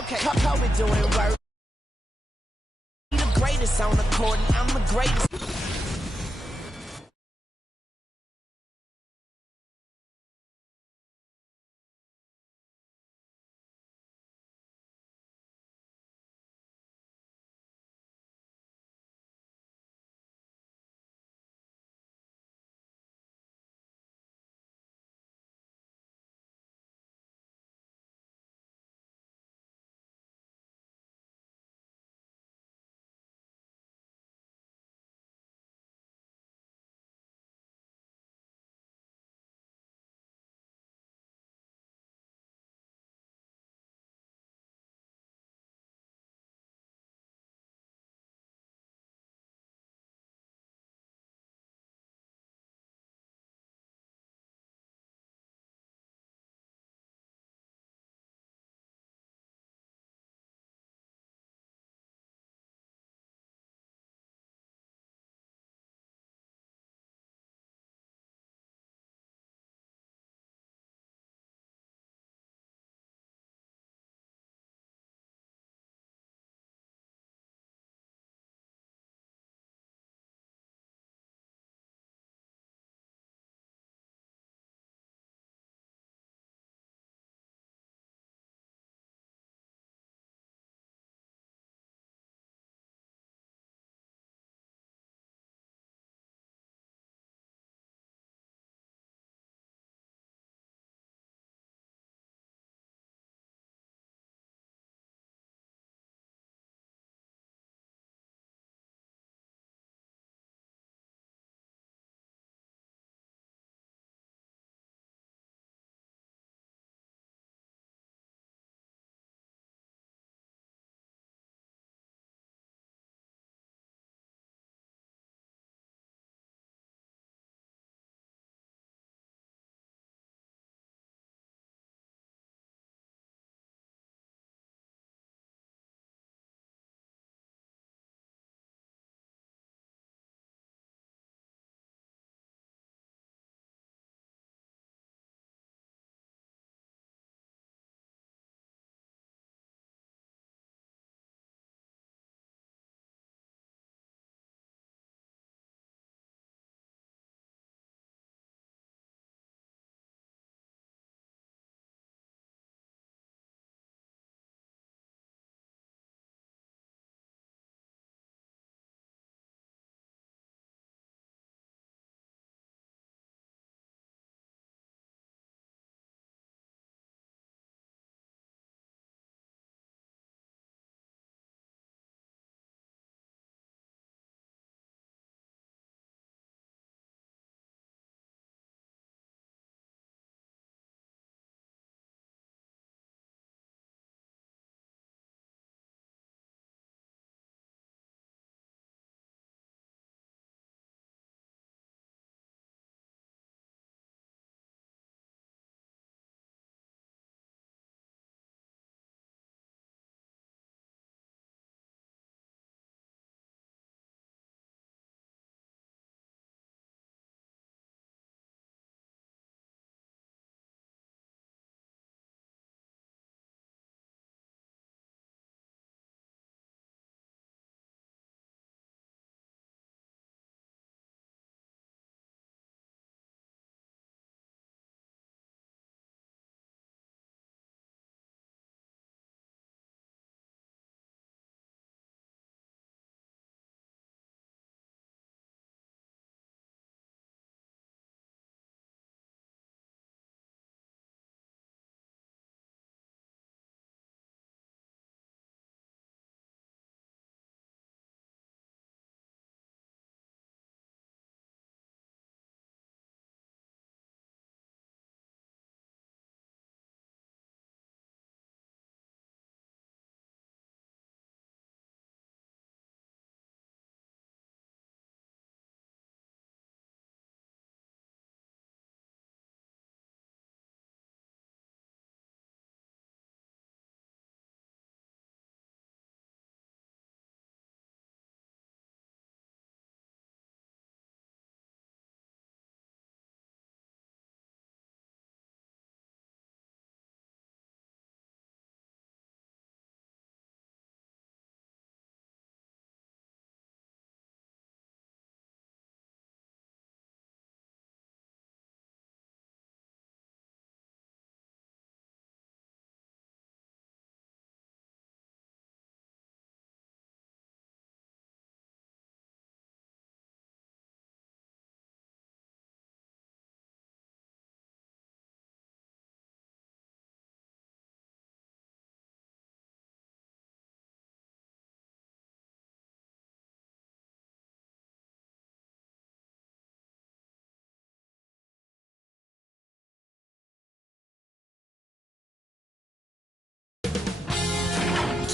Okay, Kobe doing work. He the greatest on the court, and I'm the greatest.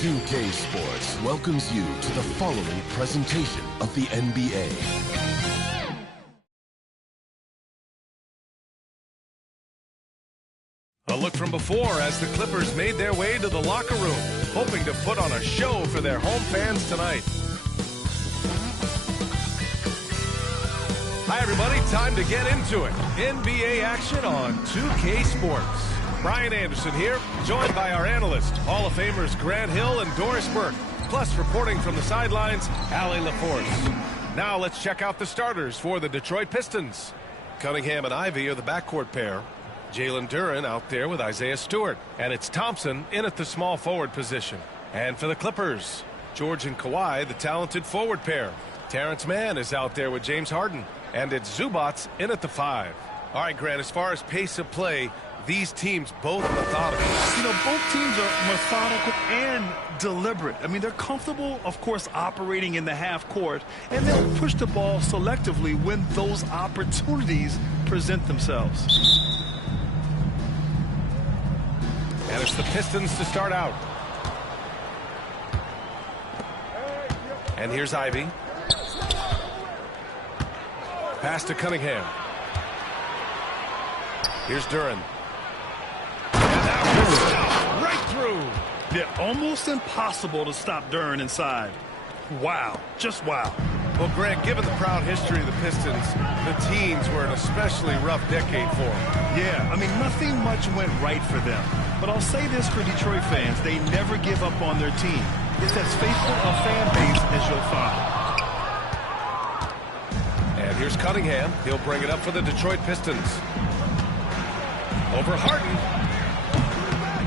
2K Sports welcomes you to the following presentation of the NBA. A look from before as the Clippers made their way to the locker room, hoping to put on a show for their home fans tonight. Hi, everybody. Time to get into it. NBA action on 2K Sports. Brian Anderson here, joined by our analysts, Hall of Famers Grant Hill and Doris Burke, plus reporting from the sidelines, Allie LaForce. Now let's check out the starters for the Detroit Pistons. Cunningham and Ivy are the backcourt pair. Jalen Duren out there with Isaiah Stewart. And it's Thompson in at the small forward position. And for the Clippers, George and Kawhi, the talented forward pair. Terrence Mann is out there with James Harden. And it's Zubac in at the 5. All right, Grant, as far as pace of play, these teams both methodical. You know, both teams are methodical and deliberate. I mean, they're comfortable, of course, operating in the half court, and they'll push the ball selectively when those opportunities present themselves. And it's the Pistons to start out. And here's Ivy. Pass to Cunningham. Here's Duren. And that was stopped right through. Yeah, almost impossible to stop Duren inside. Wow, just wow. Well, Greg, given the proud history of the Pistons, the teens were an especially rough decade for them. Yeah, I mean, nothing much went right for them. But I'll say this for Detroit fans, they never give up on their team. It's as faithful a fan base as you'll find. And here's Cunningham. He'll bring it up for the Detroit Pistons. Over Harden.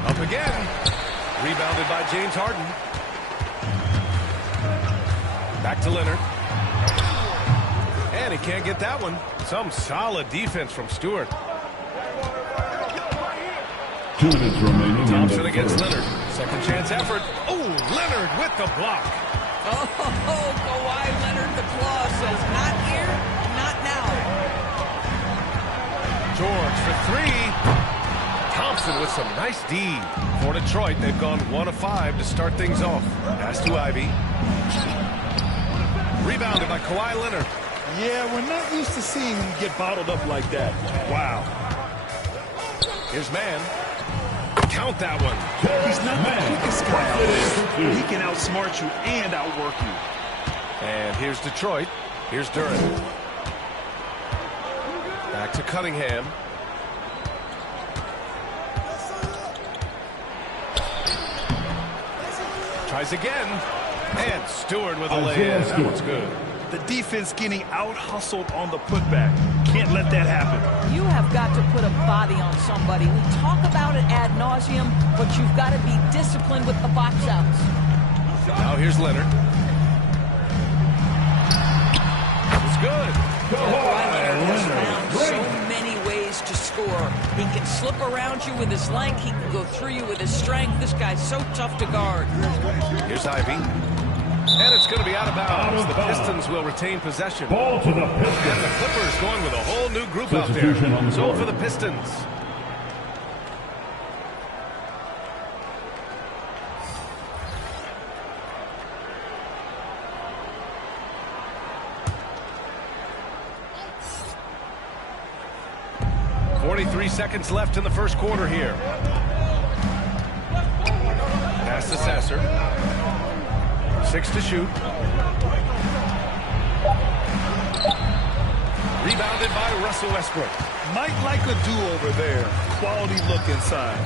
Up again. Rebounded by James Harden. Back to Leonard. And he can't get that one. Some solid defense from Stewart. 2 minutes remaining. Thompson against Leonard. Second chance effort. Oh, Leonard with the block. Oh, Kawhi Leonard, the claw says not here, not now. George for 3. Thompson with some nice D. For Detroit, they've gone 1 of 5 to start things off. Pass to Ivy. Rebounded by Kawhi Leonard. Yeah, we're not used to seeing him get bottled up like that. Wow. Here's Mann. Count that one. He's not the quickest guy out there. He can outsmart you and outwork you. And here's Detroit. Here's Duren. Back to Cunningham. Tries again. And Stewart with a lay-in. That one's good. The defense getting out-hustled on the putback. Can't let that happen. You have got to put a body on somebody. We talk about it ad nauseum, but you've got to be disciplined with the box outs. Now here's Leonard. It's good. Kawhi Leonard has found so many ways to score. He can slip around you with his length. He can go through you with his strength. This guy's so tough to guard. Here's Ivy. And it's going to be out of bounds. The Pistons will retain possession. Ball to the Pistons. And the Clippers going with a whole new group out there. So for the Pistons. Seconds left in the first quarter here. Pass to Sasser. 6 to shoot. Rebounded by Russell Westbrook. Might like a do-over there. Quality look inside.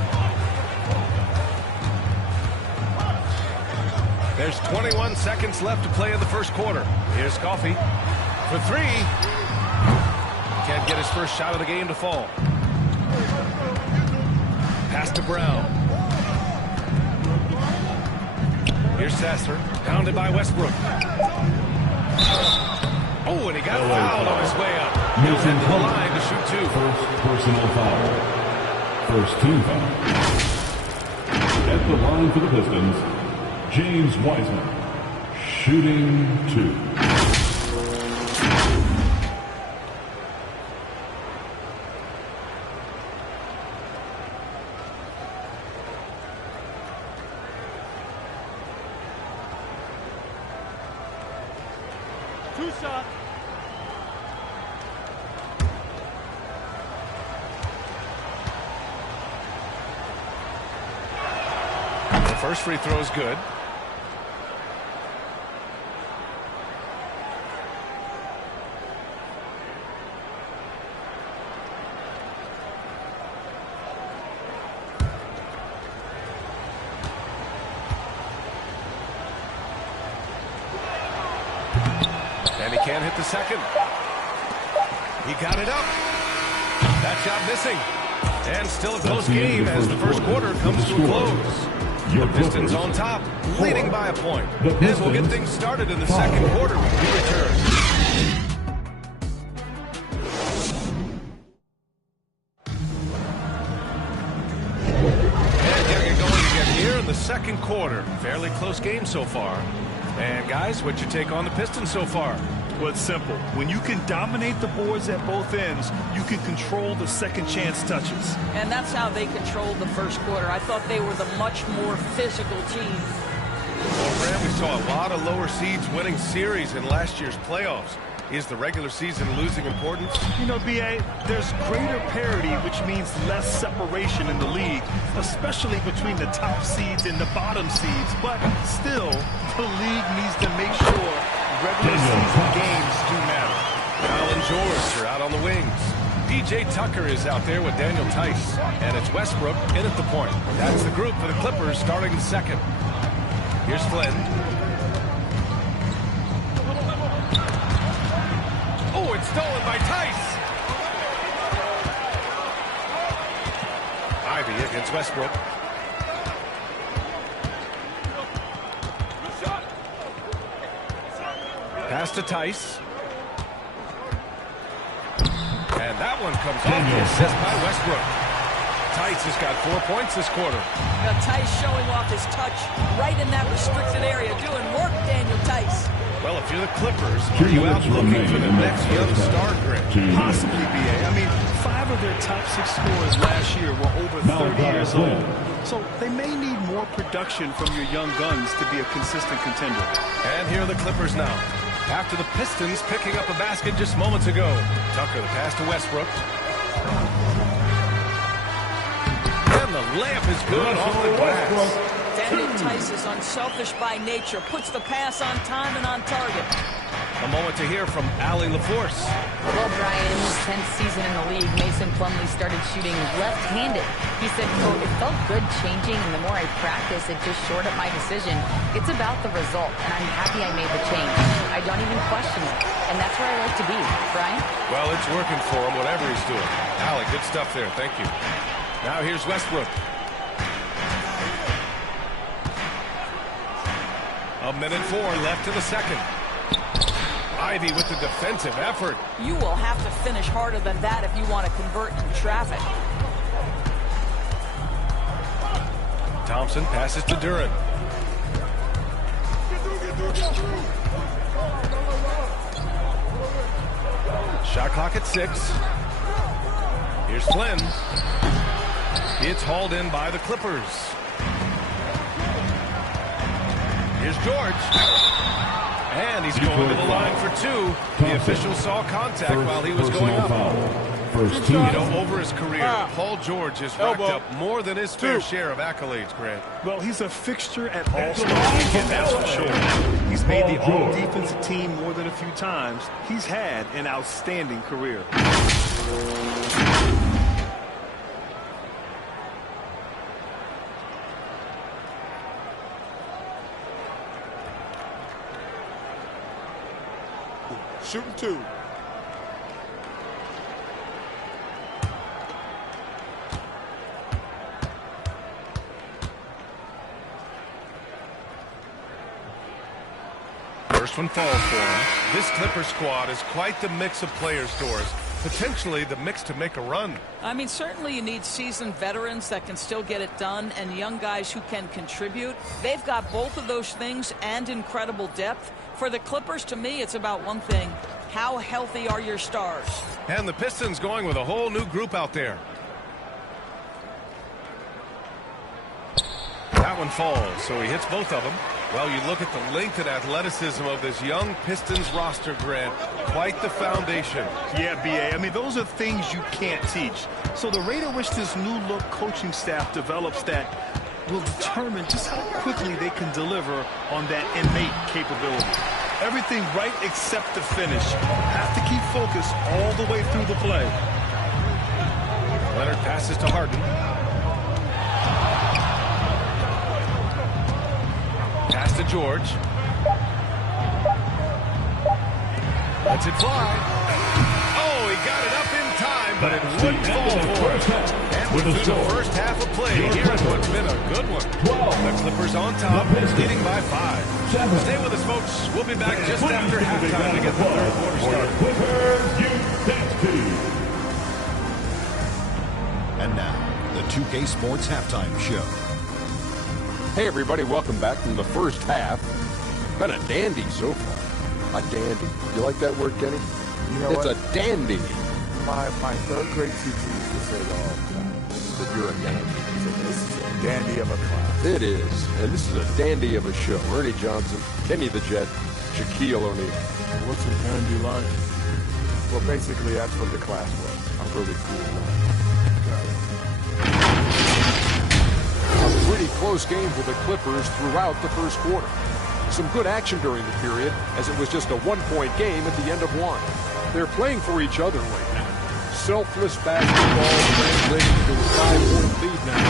There's 21 seconds left to play in the first quarter. Here's Coffey for 3. Can't get his first shot of the game to fall. Pass to Brown. Here's Sasser, pounded by Westbrook. Oh, and he got fouled on his way up. He'll head to the line to shoot 2. First personal foul. First team foul. At the line for the Pistons, James Wiseman, shooting 2. The first free throw is good. And he can't hit the second. He got it up. That shot missing. And still a close game as the first quarter comes to a close. The Pistons on top, leading by a point. And we'll get things started in the second quarter when we return. And getting it going again here in the second quarter. Fairly close game so far. And guys, what's your take on the Pistons so far? Well, it's simple. When you can dominate the boards at both ends, you can control the second chance touches. And that's how they controlled the first quarter. I thought they were the much more physical team. Well, Grant, we saw a lot of lower seeds winning series in last year's playoffs. Is the regular season losing importance? You know, B.A., there's greater parity, which means less separation in the league, especially between the top seeds and the bottom seeds. But still, the league needs to make sure regular season games do matter. Al and George are out on the wings. P.J. Tucker is out there with Daniel Tice. And it's Westbrook in at the point. That's the group for the Clippers starting the second. Here's Flynn. Oh, it's stolen by Tice. Ivy against Westbrook. Pass to Tice. And that one comes off the assist by Westbrook. Tice has got 4 points this quarter. Now, Tice showing off his touch right in that restricted area. Doing work, Daniel Tice. Well, if you're the Clippers, are you out looking for the next young star, Grant? Possibly, B.A. I mean, 5 of their top 6 scorers last year were over 30 years old. So they may need more production from your young guns to be a consistent contender. And here are the Clippers now. After the Pistons picking up a basket just moments ago. Tucker, the pass to Westbrook. And the layup is good off the glass. Daniel Tice is unselfish by nature. Puts the pass on time and on target. A moment to hear from Allie LaForce. Well, Brian, in his 10th season in the league, Mason Plumlee started shooting left-handed. He said, quote, "It felt good changing, and the more I practice, it just shored up my decision. It's about the result, and I'm happy I made the change. I don't even question it, and that's where I like to be." Brian? Well, it's working for him, whatever he's doing. Allie, good stuff there. Thank you. Now here's Westbrook. A minute 4 left in the second. Ivy with the defensive effort. You will have to finish harder than that if you want to convert in traffic. Thompson passes to Duren. Shot clock at 6. Here's Flynn. It's hauled in by the Clippers. Here's George. And he's going to the line for 2. The official saw contact while he was going up. You know, over his career, Paul George has racked up more than his fair share of accolades, Grant. Well, he's a fixture at all-star weekend, that's for sure. He's made the all-defensive team more than a few times. He's had an outstanding career. Shooting 2. First one falls for him. This Clipper squad is quite the mix of players, Doris. Potentially the mix to make a run. I mean, certainly you need seasoned veterans that can still get it done and young guys who can contribute. They've got both of those things and incredible depth. For the Clippers, to me, it's about one thing. How healthy are your stars? And the Pistons going with a whole new group out there. That one falls, so he hits both of them. Well, you look at the length and athleticism of this young Pistons roster, Grant. Quite the foundation. Yeah, B.A. I mean, those are things you can't teach. So the rate at which this new look coaching staff develops that will determine just how quickly they can deliver on that innate capability. Everything right except the finish. Have to keep focus all the way through the play. Leonard passes to Harden. Pass to George. Lets it fly. Oh, he got it up in time, but it wouldn't fall for him. And we're through the first half of play. Here's what's been a good one. The Clippers on top, leading by 5. Stay with us, folks. We'll be back just after halftime to get the third quarter started. And now, the 2K Sports Halftime Show. Hey everybody, welcome back from the first half. Been a dandy so far. A dandy. You like that word, Kenny? You know it's what? a dandy. My third grade teacher used to say it all the time. That you're a dandy. He said, this is a dandy of a class. It is. And this is a dandy of a show. Ernie Johnson, Kenny the Jet, Shaquille O'Neal. What's a dandy like? Well, basically, that's what the class was. I'm really cool. A pretty close game for the Clippers throughout the first quarter. Some good action during the period, as it was just a one-point game at the end of one. They're playing for each other right now. Selfless basketball translating into a 5-point lead now.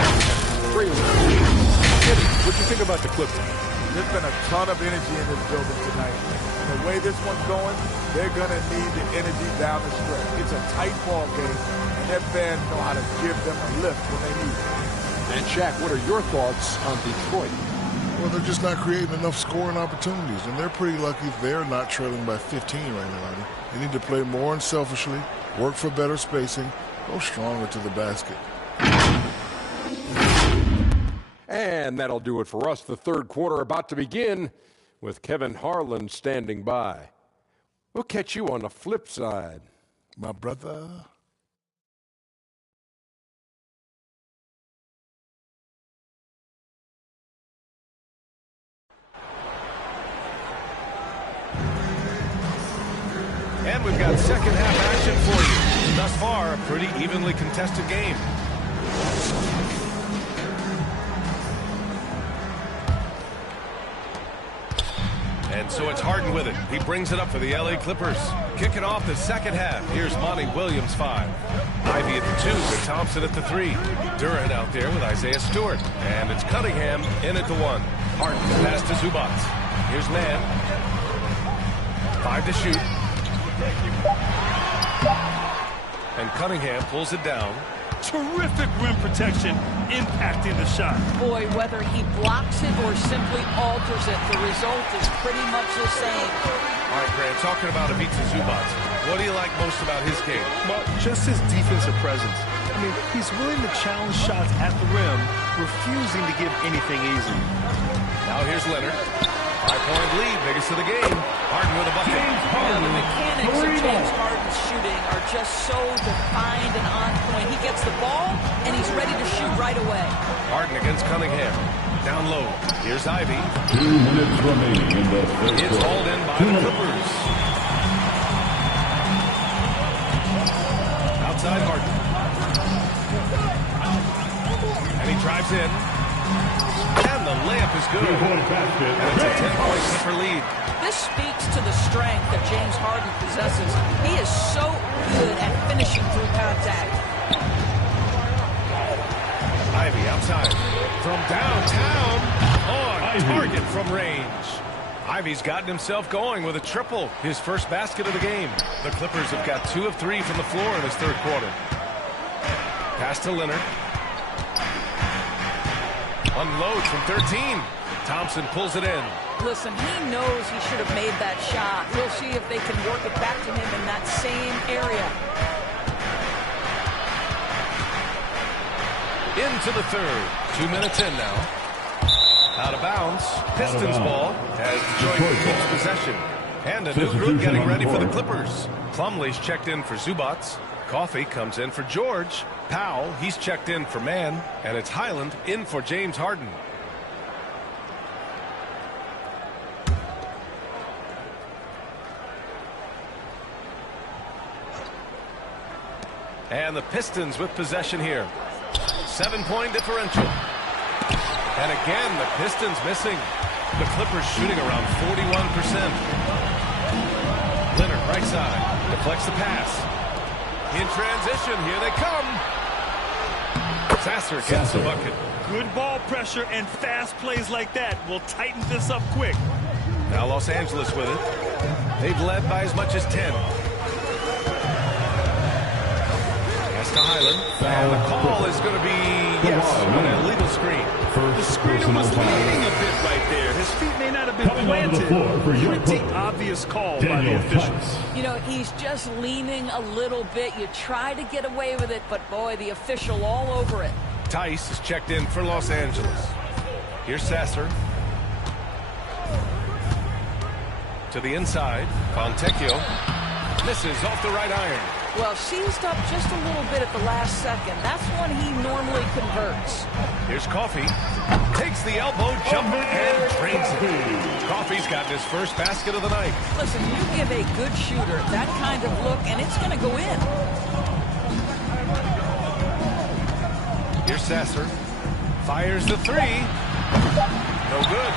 Kenny, what do you think about the Clippers? There's been a ton of energy in this building tonight. And the way this one's going, they're going to need the energy down the stretch. It's a tight ball game, and their fans know how to give them a lift when they need it. And Shaq, what are your thoughts on Detroit? Well, they're just not creating enough scoring opportunities, and they're pretty lucky they're not trailing by 15 right now. They need to play more unselfishly, work for better spacing, go stronger to the basket. And that'll do it for us. The third quarter about to begin with Kevin Harlan standing by. We'll catch you on the flip side, my brother. And we've got second half action for you. Thus far, a pretty evenly contested game. And so it's Harden with it. He brings it up for the LA Clippers. Kicking off the second half. Here's Monty Williams, 5. Ivy at the 2 with Thompson at the 3. Durant out there with Isaiah Stewart. And it's Cunningham in at the 1. Harden pass to Zubac. Here's Mann. 5 to shoot. And Cunningham pulls it down. Terrific rim protection impacting the shot. Boy, whether he blocks it or simply alters it, the result is pretty much the same. All right, Grant, talking about Ivica Zubac, what do you like most about his game? Well, just his defensive presence. I mean, he's willing to challenge shots at the rim, refusing to give anything easy. Now here's Leonard. 5-point lead, biggest of the game. Harden with a bucket. The mechanics of James Harden's shooting are just so defined and on point. He gets the ball, and he's ready to shoot right away. Harden against Cunningham. Down low. Here's Ivy. 2 minutes remaining in the third It's quarter. hauled in by the Clippers. Outside Harden. And he drives in. And the layup is good. And it's a 10-point Clipper lead. This speaks to the strength that James Harden possesses. He is so good at finishing through contact. Ivy outside. From downtown. On target from range. Ivy's gotten himself going with a triple. His first basket of the game. The Clippers have got 2 of 3 from the floor in this third quarter. Pass to Leonard. Unloads from 13. Thompson pulls it in. Listen, he knows he should have made that shot. We'll see if they can work it back to him in that same area. Into the third. 2 minutes in now. Out of bounds. Pistons ball as Detroit keeps possession. And a new group getting ready for the Clippers. Plumlee's checked in for Zubac. Coffey comes in for George. Powell, he's checked in for Mann. And it's Highland in for James Harden. And the Pistons with possession here. 7-point differential. And again, the Pistons missing. The Clippers shooting around 41%. Leonard, right side, deflects the pass. In transition, here they come. Sasser gets the bucket. Good ball pressure and fast plays like that will tighten this up quick. Now Los Angeles with it. They've led by as much as 10. Pass to Highland. And the call is going to be, yes, an illegal screen. The screener was leaning a bit right there. His feet may not have been planted. Pretty obvious call by the officials. You know, he's just leaning a little bit. You try to get away with it, but boy, the official all over it. Tice is checked in for Los Angeles. Here's Sasser. To the inside. Fontecchio misses off the right iron. Well, seized up just a little bit at the last second. That's when he normally converts. Here's Coffey. Takes the elbow jumper and drains it. Coffey's gotten his first basket of the night. Listen, you give a good shooter that kind of look, and it's going to go in. Here's Sasser. Fires the three. No good.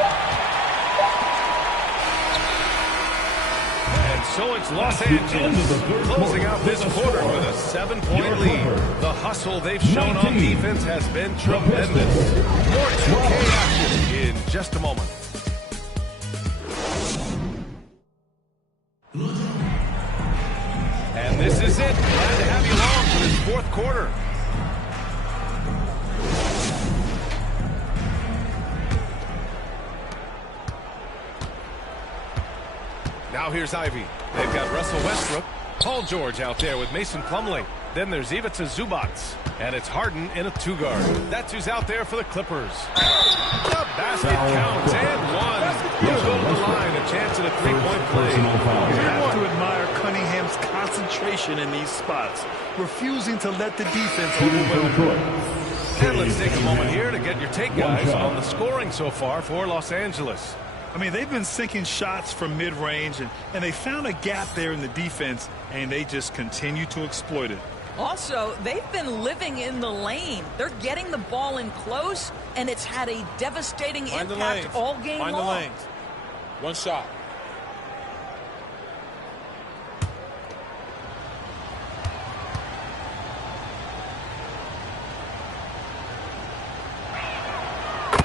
And so it's Los Angeles closing out this quarter with a 7-point lead. The hustle they've shown on defense has been tremendous. More 2K action in just a moment. And this is it. Glad to have you along for this fourth quarter. Now here's Ivy. They've got Russell Westbrook. Paul George out there with Mason Plumlee. Then there's Ivica Zubac. And it's Harden in a two-guard. That's who's out there for the Clippers. The basket counts and one. He'll go to the line. A chance at a three-point play. You have to admire Cunningham's concentration in these spots, refusing to let the defense overwhelm him. And let's take a moment here to get your take, guys, on the scoring so far for Los Angeles. I mean, they've been sinking shots from mid-range, and they found a gap there in the defense, and they just continue to exploit it. Also, they've been living in the lane. They're getting the ball in close, and it's had a devastating impact all game long. Find the lanes. One shot.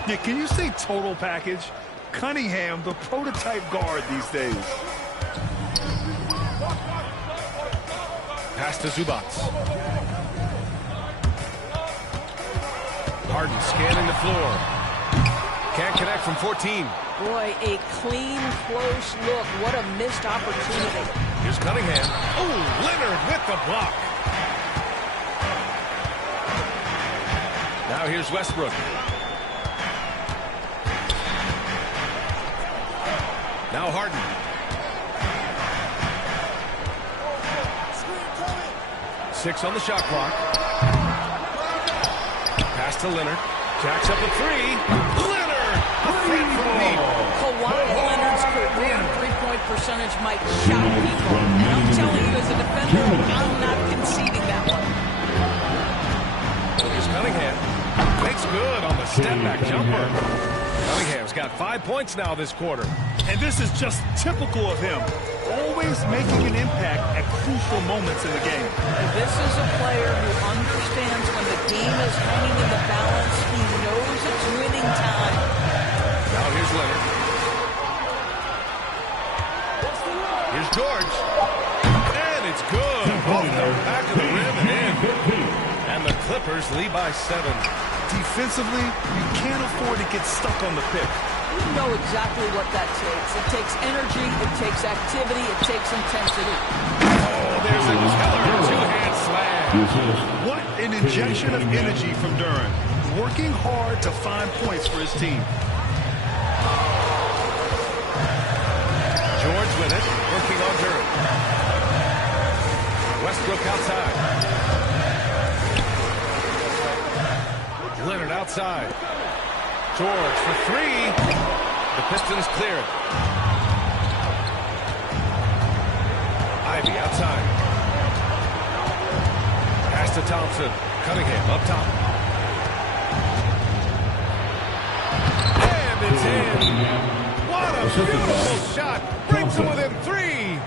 Nick, can you say total package? Cunningham, the prototype guard these days. Pass to Zubac. Harden scanning the floor. Can't connect from 14. Boy, a clean, close look. What a missed opportunity. Here's Cunningham. Oh, Leonard with the block. Now here's Westbrook. Now Harden. Six on the shot clock. Pass to Leonard. Jacks up a three. Leonard! A threat from deep. Kawhi Leonard's career three-point percentage might shock people. And I'm telling you, as a defender, I'm not conceding that one. Here's Cunningham. Makes good on the step-back jumper. Cunningham's got 5 points now this quarter. And this is just typical of him. Always making an impact at crucial moments in the game. And this is a player who understands when the game is hanging in the balance. He knows it's winning time. Now here's Leonard. Here's George. And it's good. Off the back of the rim and in. And the Clippers lead by 7. Defensively, you can't afford to get stuck on the pick. You know exactly what that takes. It takes energy, it takes activity, it takes intensity. Oh, there's a killer two-hand slam. What an injection of energy from Duren. Working hard to find points for his team. George with it, working on Duren. Westbrook outside. Leonard outside. George for three. The Pistons clear it. Ivy outside. to Thompson. Cunningham up top. And it's in. What a beautiful shot. Brings him within 3.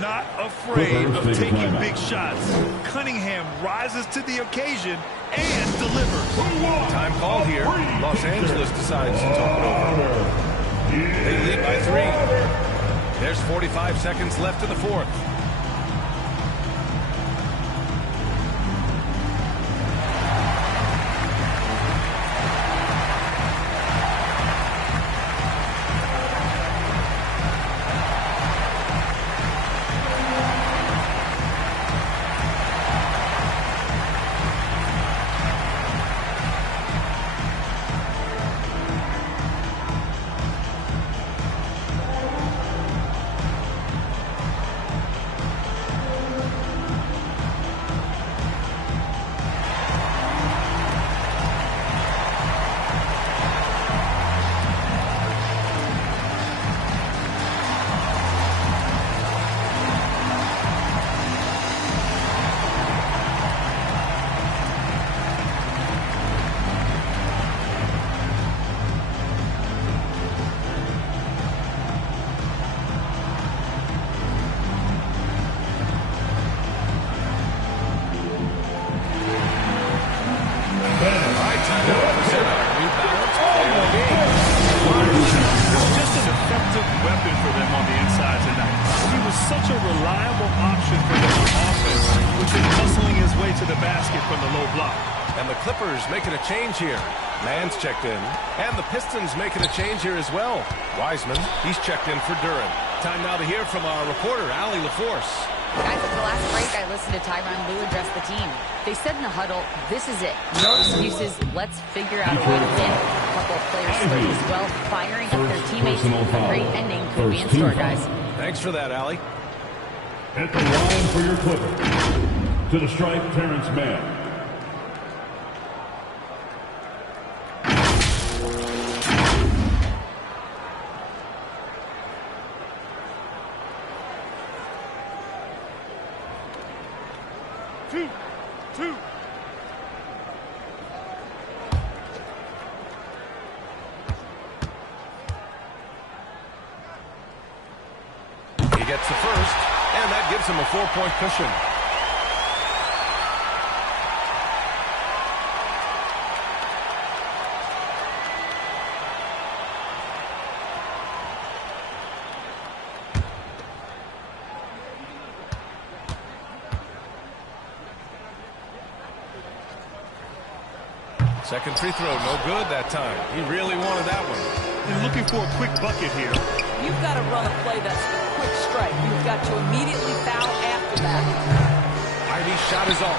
Not afraid of taking big shots. Cunningham rises to the occasion and delivers. Time call here. Los Angeles decides to talk it over. They lead by 3. There's 45 seconds left in the fourth. Making a change here. Mann's checked in. And the Pistons making a change here as well. Wiseman, he's checked in for Duren. Time now to hear from our reporter, Allie LaForce. Guys, at the last break, I listened to Tyronn Lue address the team. They said in the huddle, this is it. No excuses. Let's figure out a way to win. A couple of players spoke as well, firing up their teammates. A great ending could be in store, guys. Thanks for that, Allie. At the line for your Clippers. To the stripe, Terrence Mann. Gets the first, and that gives him a 4-point cushion. Second free throw, no good that time. He really wanted that one. They're looking for a quick bucket here. You've got to run a play that's a quick strike. You've got to immediately foul after that. Ivey's shot is off.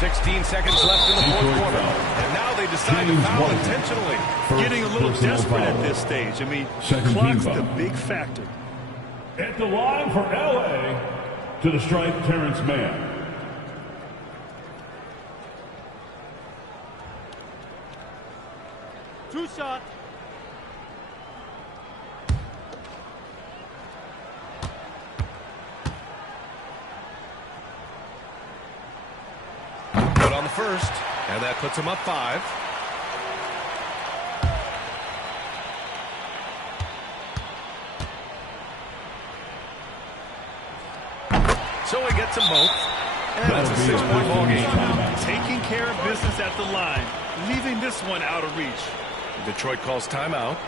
16 seconds left in the fourth quarter. And now they decide to foul intentionally. Getting a little desperate at this stage. I mean, clock's the big factor. At the line for L.A. to the stripe, Terrence Mann. Two shots. Good on the first, and that puts him up 5. So he gets them both, and that's a 6-point ball game. Taking care of business at the line, leaving this one out of reach. Detroit calls timeout.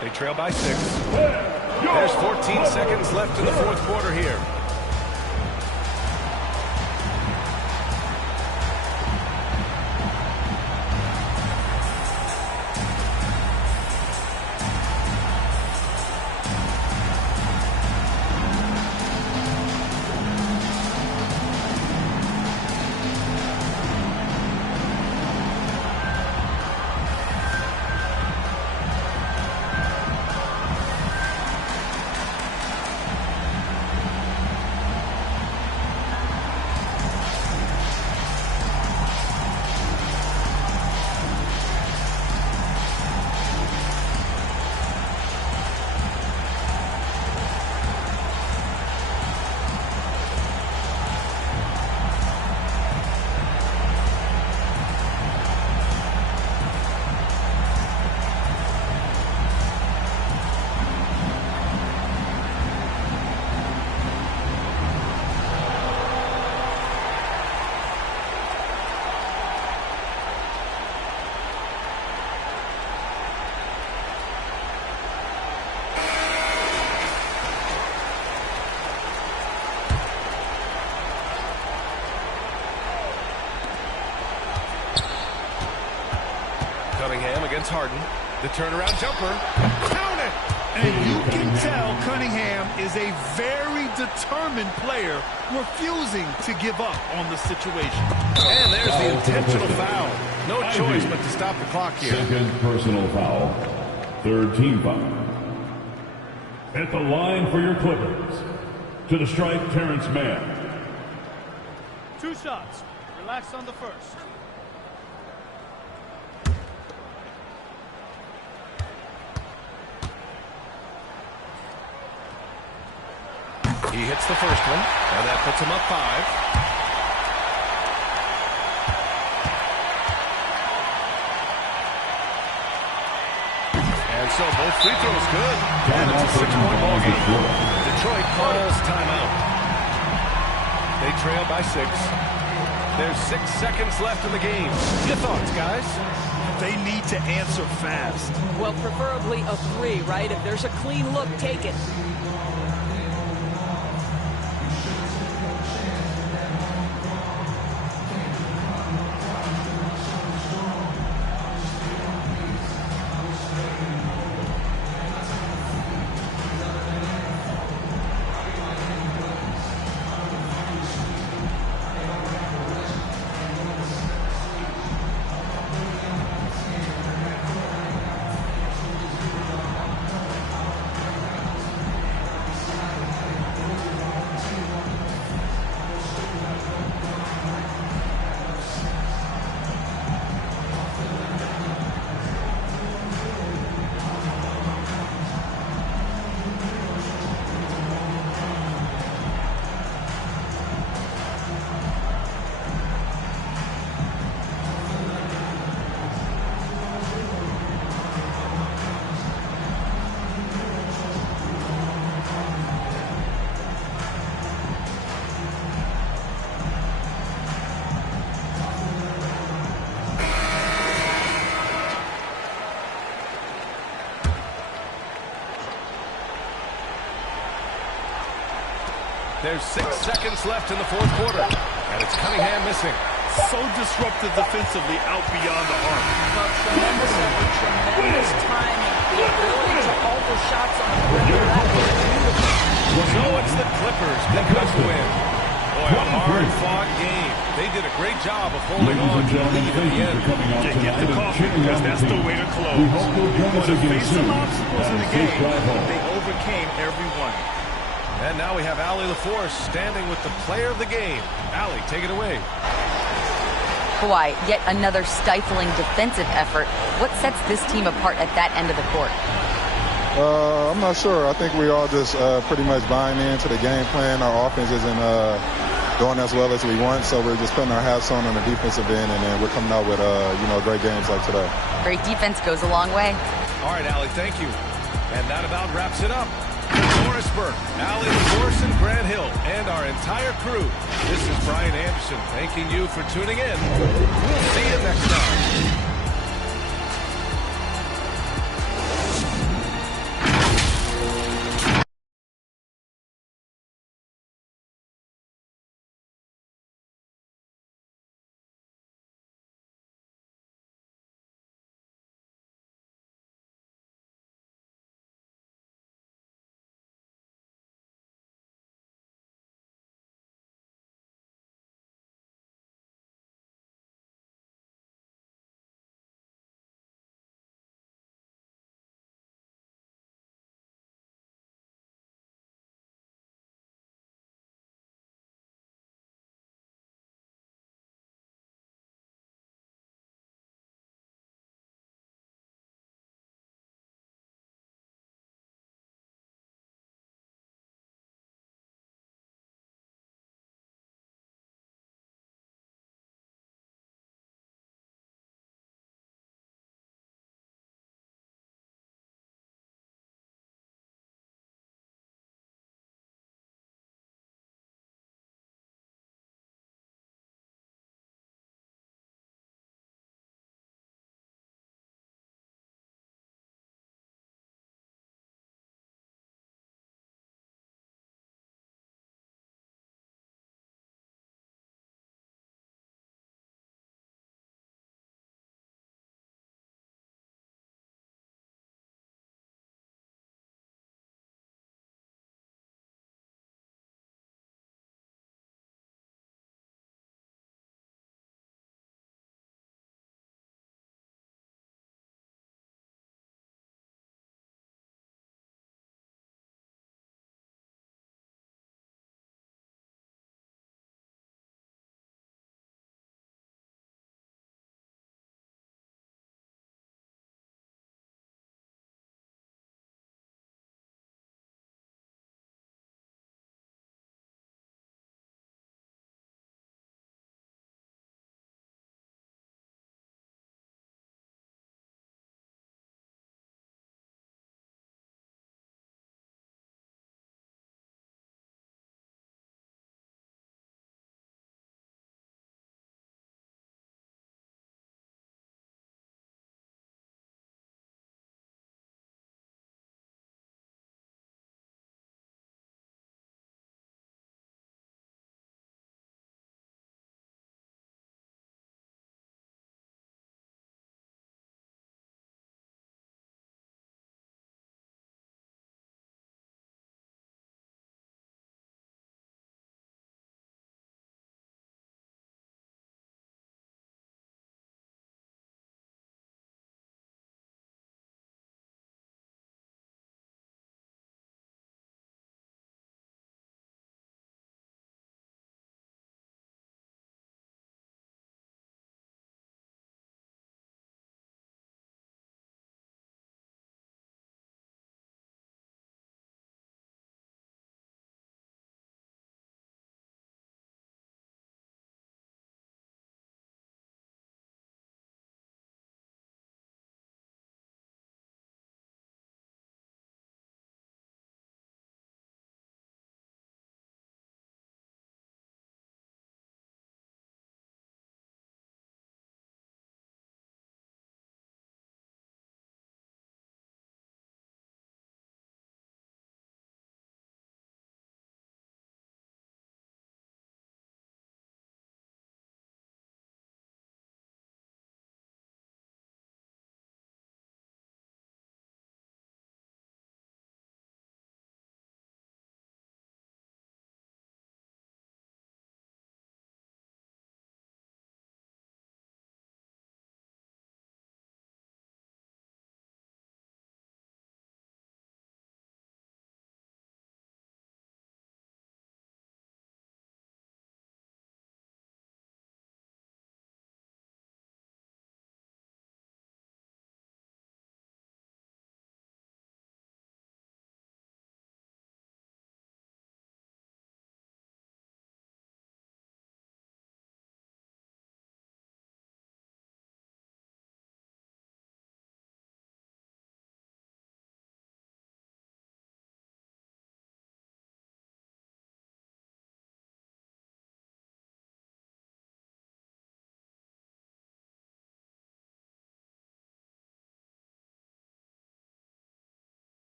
They trail by 6. There's 14 seconds left in the fourth quarter here. against Harden. The turnaround jumper. Count it! And you can tell Cunningham is a very determined player, refusing to give up on the situation. And there's the intentional foul. No choice but to stop the clock here. Second personal foul. Third team foul. At the line for your Clippers. To the stripe, Terrence Mann. 2 shots. Relax on the first. He hits the first one, and that puts him up 5. And so both free throws good. And it's a 6-point ball game. Detroit calls timeout. They trail by 6. There's 6 seconds left in the game. Your thoughts, guys? They need to answer fast. Well, preferably a 3, right? If there's a clean look, take it. There's 6 seconds left in the 4th quarter, and it's Cunningham missing. So disruptive defensively out beyond the arc. Well, tremendous effort, tremendous timing. The ability to alter shots on the perimeter, that was beautiful. So it's the Clippers pick up the win. Boy, a hard-fought game. They did a great job of holding on to the lead at the end. Get the coffee, because that's the way to close. But to face some obstacles in the game, they overcame every one. And now we have Allie LaForce standing with the player of the game. Allie, take it away. Kawhi, yet another stifling defensive effort. What sets this team apart at that end of the court? I'm not sure. I think we all just pretty much buying into the game plan. Our offense isn't going as well as we want, so we're just putting our hats on the defensive end, and then we're coming out with great games like today. Great defense goes a long way. All right, Allie, thank you. And that about wraps it up. For Dorisburg, Allie LaForce, and Grant Hill, and our entire crew, this is Brian Anderson thanking you for tuning in. We'll see you next time.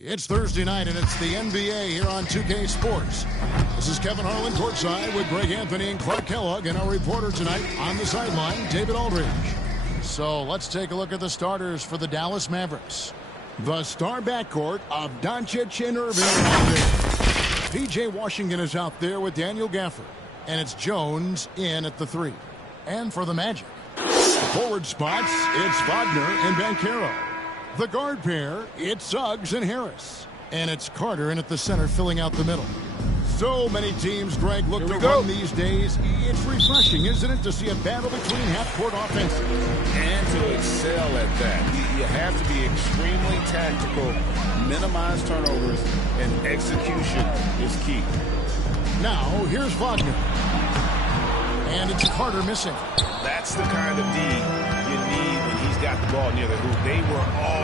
It's Thursday night, and it's the NBA here on 2K Sports. This is Kevin Harlan courtside with Greg Anthony and Clark Kellogg, and our reporter tonight on the sideline, David Aldridge. So let's take a look at the starters for the Dallas Mavericks. The star backcourt of Doncic and Irving out there. P.J. Washington is out there with Daniel Gafford, and it's Jones in at the 3. And for the Magic, forward spots, it's Wagner and Banchero. The guard pair, it's Suggs and Harris. And it's Carter in at the center, filling out the middle. So many teams, Greg, look to run these days. It's refreshing, isn't it, to see a battle between half-court offenses? And to excel at that. You have to be extremely tactical, minimize turnovers, and execution is key. Now, here's Wagner. And it's Carter missing. That's the kind of D you need when he's got the ball near the hoop. They were all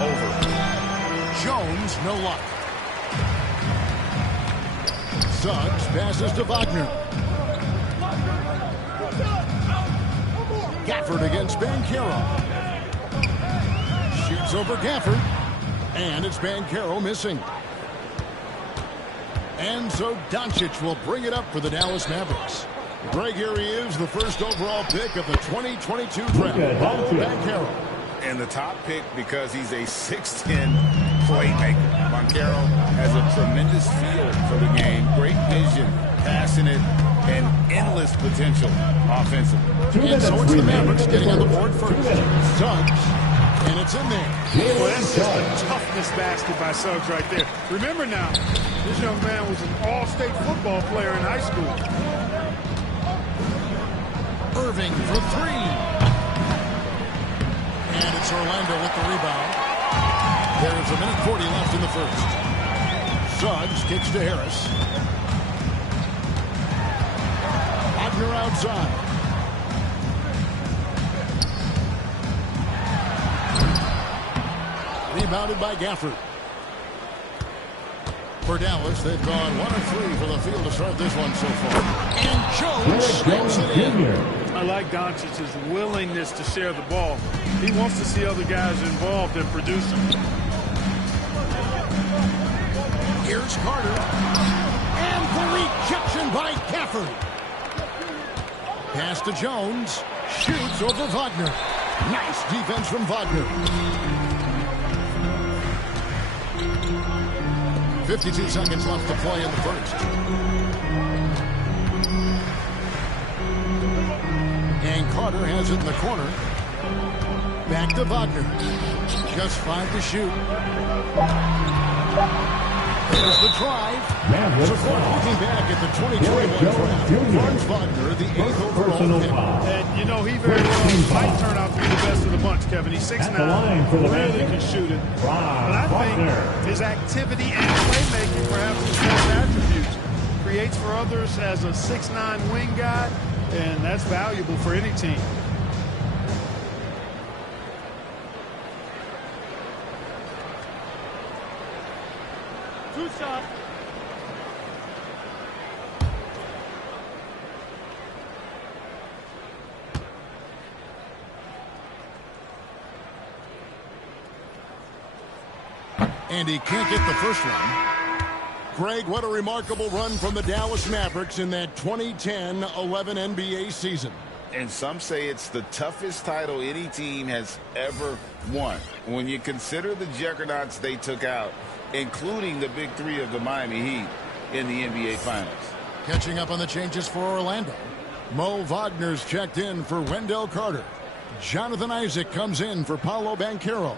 over. Jones, no luck. Suggs passes to Wagner. Gafford against Banchero. Shoots over Gafford. And it's Banchero missing. And so Doncic will bring it up for the Dallas Mavericks. Greg, here he is, the first overall pick of the 2022 draft. Banchero. And the top pick because he's a 6'10 playmaker. Banchero has a tremendous feel for the game, great vision, passionate, and endless potential offensively. And so it's the Mavericks getting on the board first. Suggs, and it's in there. Well, that's just a toughness basket by Suggs right there. Remember now, this young man was an all-state football player in high school. Irving for 3. And it's Orlando with the rebound. There's 1:40 left in the first. Suggs kicks to Harris. Wagner outside. Rebounded by Gafford. For Dallas, they've gone 1 of 3 for the field to start this one so far. And Jones slams it in. I like Doncic's willingness to share the ball. He wants to see other guys involved and producing. Here's Carter. And the rejection by Gafford. Pass to Jones. Shoots over Wagner. Nice defense from Wagner. 52 seconds left to play in the first. And Carter has it in the corner. Back to Wagner. Just 5 to shoot. There's the drive. Support looking back at the 2021 draft. Franz Wagner, the 8th overall pick. And, you know, he very well might turn out to be the best of the bunch, Kevin. He's 6'9", really can shoot it. But I think his activity and playmaking perhaps his best attributes. Creates for others as a 6'9" wing guy, and that's valuable for any team. Two shots. And he can't get the first one. Greg, what a remarkable run from the Dallas Mavericks in that 2010-11 NBA season. And some say it's the toughest title any team has ever won. When you consider the juggernauts they took out, including the big 3 of the Miami Heat in the NBA Finals. Catching up on the changes for Orlando. Mo Wagner's checked in for Wendell Carter. Jonathan Isaac comes in for Paolo Banchero.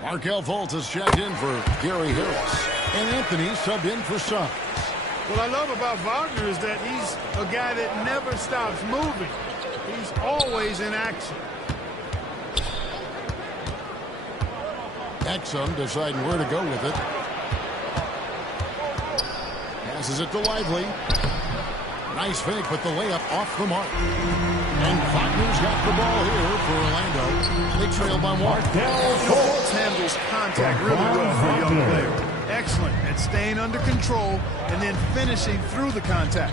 Markelle Fultz has checked in for Gary Harris. And Anthony subbed in for Suggs. What I love about Wagner is that he's a guy that never stops moving. He's always in action. Exum deciding where to go with it. Passes it to Lively. Nice fake, but the layup off the mark. And Wagner's got the ball here for Orlando. They trail by 1. Fultz handles contact really well for a young player. Excellent at staying under control and then finishing through the contact.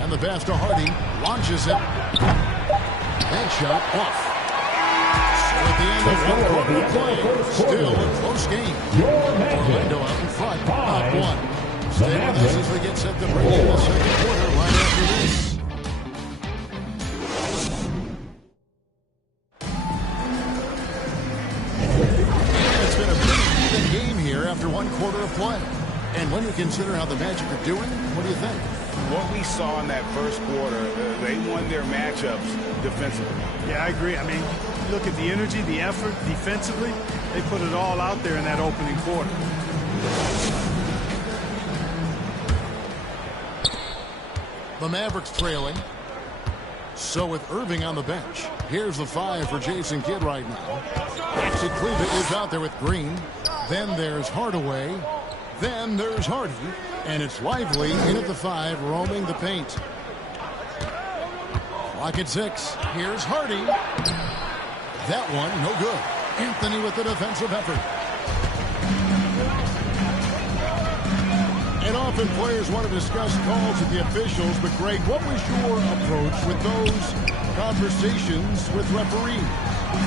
And the pass to Hardy. Launches it. And shot off. at the end of one quarter of play, still a close game. Orlando out in front, up one. Stay with us as we get set to bring in the second quarter right after this. It's been a pretty even game here after one quarter of play. And when you consider how the Magic are doing, what do you think? What we saw in that first quarter, they won their matchups defensively. Yeah, I agree. I mean, look at the energy, the effort defensively. They put it all out there in that opening quarter. The Mavericks trailing. So with Irving on the bench, here's the 5 for Jason Kidd right now. Maxi Kleber is out there with Green. Then there's Hardaway. Then there's Hardy. And it's Lively in at the 5, roaming the paint. Clock at 6. Here's Hardy. That one, no good. Anthony with the defensive effort. And often players want to discuss calls with the officials, but Greg, what was your approach with those conversations with referees?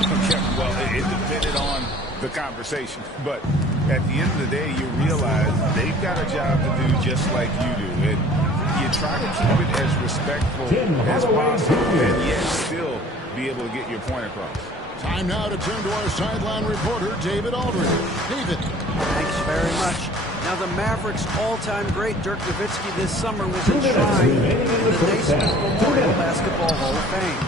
Okay, well, it depended on the conversation, but at the end of the day, you realize they've got a job to do just like you do. And you try to keep it as respectful as possible and yet still be able to get your point across. Time now to turn to our sideline reporter, David Aldridge. David. Thanks very much. Now, the Mavericks' all-time great Dirk Nowitzki this summer was enshrined in the Naismith Memorial Basketball Hall of Fame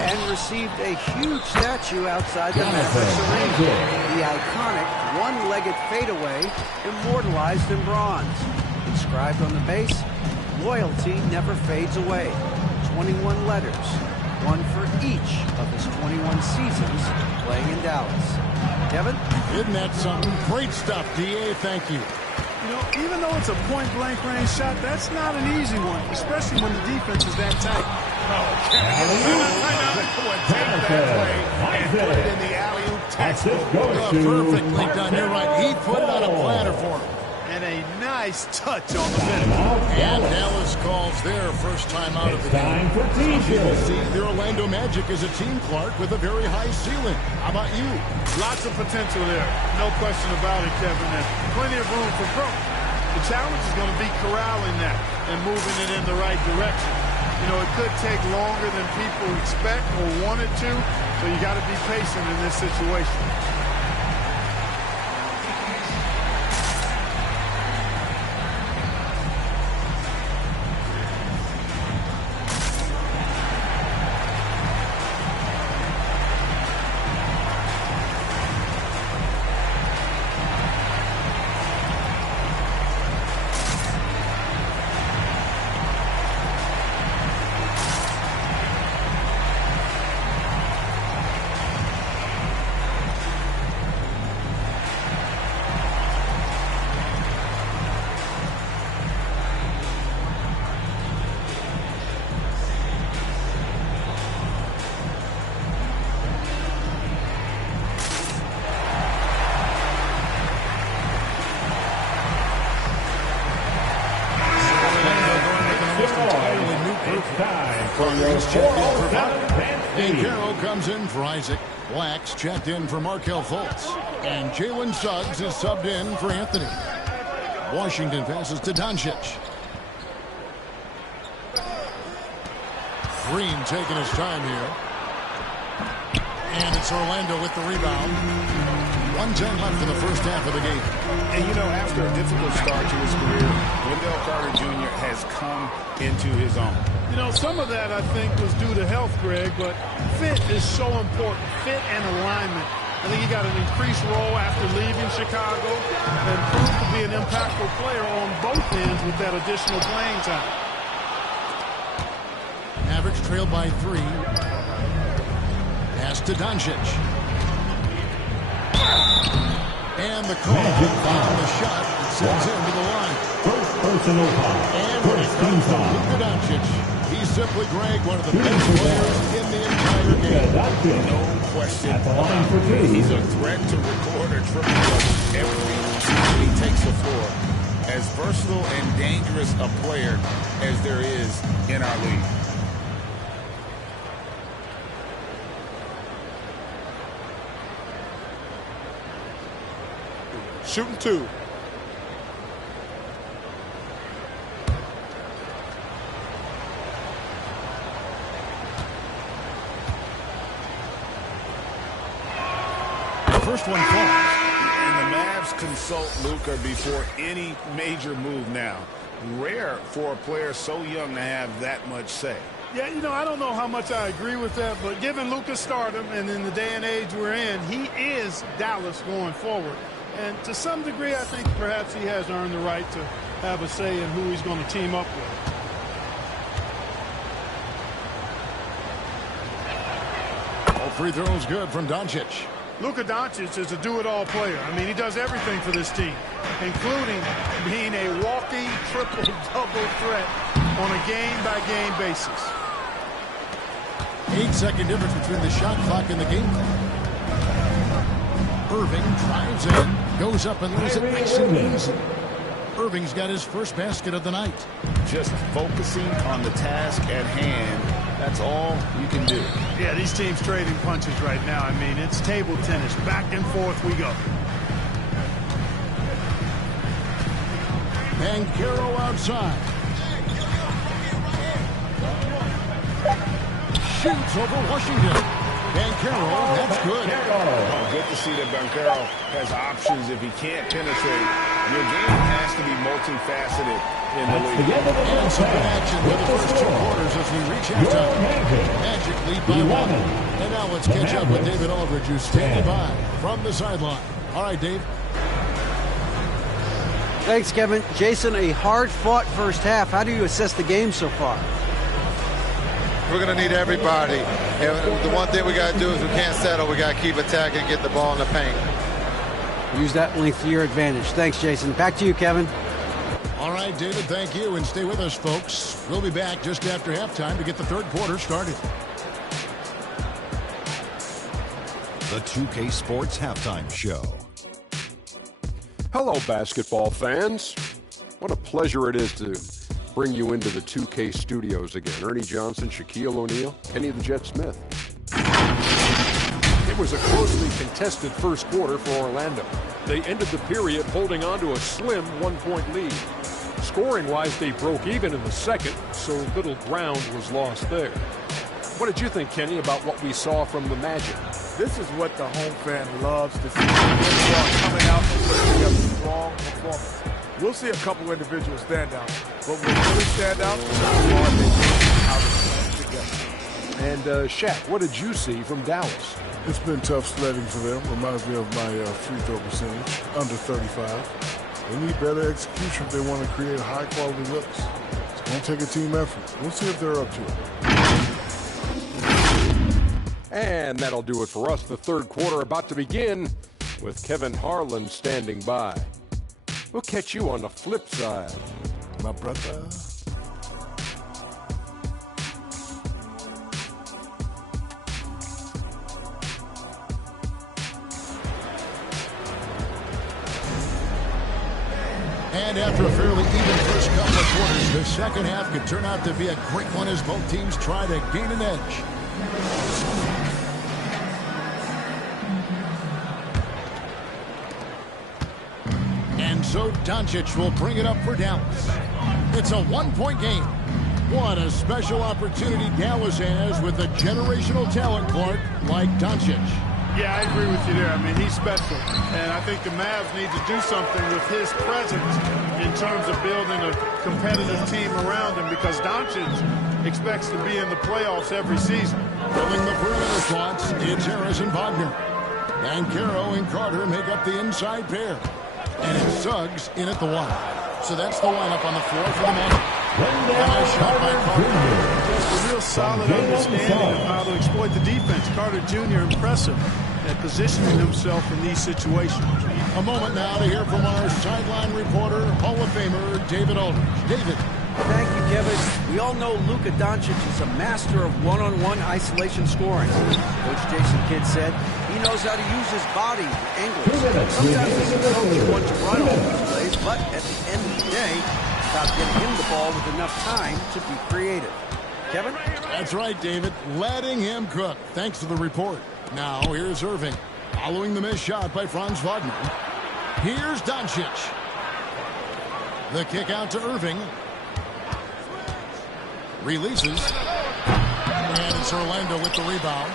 and received a huge statue outside the Mavericks Arena. The iconic one-legged fadeaway immortalized in bronze. Inscribed on the base, loyalty never fades away. 21 letters, one for each of his 21 seasons playing in Dallas. Kevin? Isn't that something? Great stuff, D.A. Thank you. You know, even though it's a point-blank range shot, that's not an easy one, especially when the defense is that tight. And put it in the alley-oop textbook. Perfectly done. You're right. He put it on a platter for him. And a nice touch on the finish. And Dallas calls their first time out of the game. Some people see the Orlando Magic as a team, Clark, with a very high ceiling. How about you? Lots of potential there. No question about it, Kevin. And plenty of room for growth. The challenge is going to be corralling that and moving it in the right direction. You know, it could take longer than people expect or want it to, so you got to be patient in this situation. Carroll comes in for Isaac. Black's checked in for Markelle Fultz. And Jalen Suggs is subbed in for Anthony. Washington passes to Doncic. Green taking his time here. And it's Orlando with the rebound. 1:10 left in the first half of the game. And, you know, after a difficult start to his career, Wendell Carter Jr. has come into his own. You know, some of that, I think, was due to health, Greg, but fit is so important. Fit and alignment. I think he got an increased role after leaving Chicago and proved to be an impactful player on both ends with that additional playing time. Mavericks trailed by 3. Pass to Doncic. And the call on the shot sends him to the line. First personal foul. And when it comes to Luka Doncic, he's simply, Greg, one of the best players in the entire game. No question about it. He's a threat to record a triple-double every time he takes the floor. As versatile and dangerous a player as there is in our league. Shooting 2. First one falls. And the Mavs consult Luka before any major move now. Rare for a player so young to have that much say. Yeah, you know, I don't know how much I agree with that, but given Luka's stardom and in the day and age we're in, he is Dallas going forward. And to some degree, I think perhaps he has earned the right to have a say in who he's going to team up with. All free throws good from Doncic. Luka Doncic is a do-it-all player. I mean, he does everything for this team, including being a walking triple-double threat on a game-by-game basis. 8-second difference between the shot clock and the game clock. Irving drives in, goes up and lays it nice and easy. Irving's got his first basket of the night. Just focusing on the task at hand. That's all you can do. Yeah, these teams trading punches right now. I mean, it's table tennis. Back and forth we go. Banchero outside. Shoots over Washington. Banchero, that's good. Oh, good to see that Banchero has options if he can't penetrate. Your game has to be multifaceted in the league. And some good action for the first 2 quarters as we reach halftime. Magic lead by 1. And now let's catch up with David Aldridge, who's standing by from the sideline. All right, Dave. Thanks, Kevin. Jason, a hard-fought first half. How do you assess the game so far? We're going to need everybody. And the one thing we got to do is we can't settle. We got to keep attacking and get the ball in the paint. Use that length to your advantage. Thanks, Jason. Back to you, Kevin. All right, David, thank you. And stay with us, folks. We'll be back just after halftime to get the third quarter started. The 2K Sports Halftime Show. Hello, basketball fans. What a pleasure it is to bring you into the 2K studios again. Ernie Johnson, Shaquille O'Neal, Kenny the Jet Smith. It was a closely contested first quarter for Orlando. They ended the period holding on to a slim 1-point lead. Scoring-wise, they broke even in the second, so little ground was lost there. What did you think, Kenny, about what we saw from the Magic? This is what the home fan loves to see. Coming out and a strong performance. We'll see a couple individual standouts, but what really stand out is how they play together. And Shaq, what did you see from Dallas? It's been tough sledding for them. Reminds me of my free throw percentage, under 35. They need better execution if they want to create high-quality looks. It's going to take a team effort. We'll see if they're up to it. And that'll do it for us. The third quarter about to begin with Kevin Harlan standing by. We'll catch you on the flip side, my brother. And after a fairly even first couple of quarters, the second half could turn out to be a great one as both teams try to gain an edge. And so Doncic will bring it up for Dallas. It's a one-point game. What a special opportunity Dallas has with a generational talent, Clark, like Doncic. Yeah, I agree with you there. I mean, he's special. And I think the Mavs need to do something with his presence in terms of building a competitive team around him, because Doncic expects to be in the playoffs every season. Filling the perimeter spots, it's Harris and Wagner. Banchero and Carter make up the inside pair. And it's Suggs in at the one. So that's the lineup on the floor for the Magic. And a shot by Carter. Just a real solid understanding of how to exploit the defense. Carter Jr. impressive at positioning himself in these situations. A moment now to hear from our sideline reporter, Hall of Famer David Aldridge. David. Thank you, Kevin. We all know Luka Doncic is a master of one-on-one isolation scoring. Coach Jason Kidd said he knows how to use his body and angles. Sometimes he can coach one to run all these plays, but at the end of the day, it's about getting him the ball with enough time to be creative. Kevin? That's right, David. Letting him cook. Thanks for the report. Now, here's Irving. Following the missed shot by Franz Wagner. Here's Doncic. The kick out to Irving. Releases. And it's Orlando with the rebound.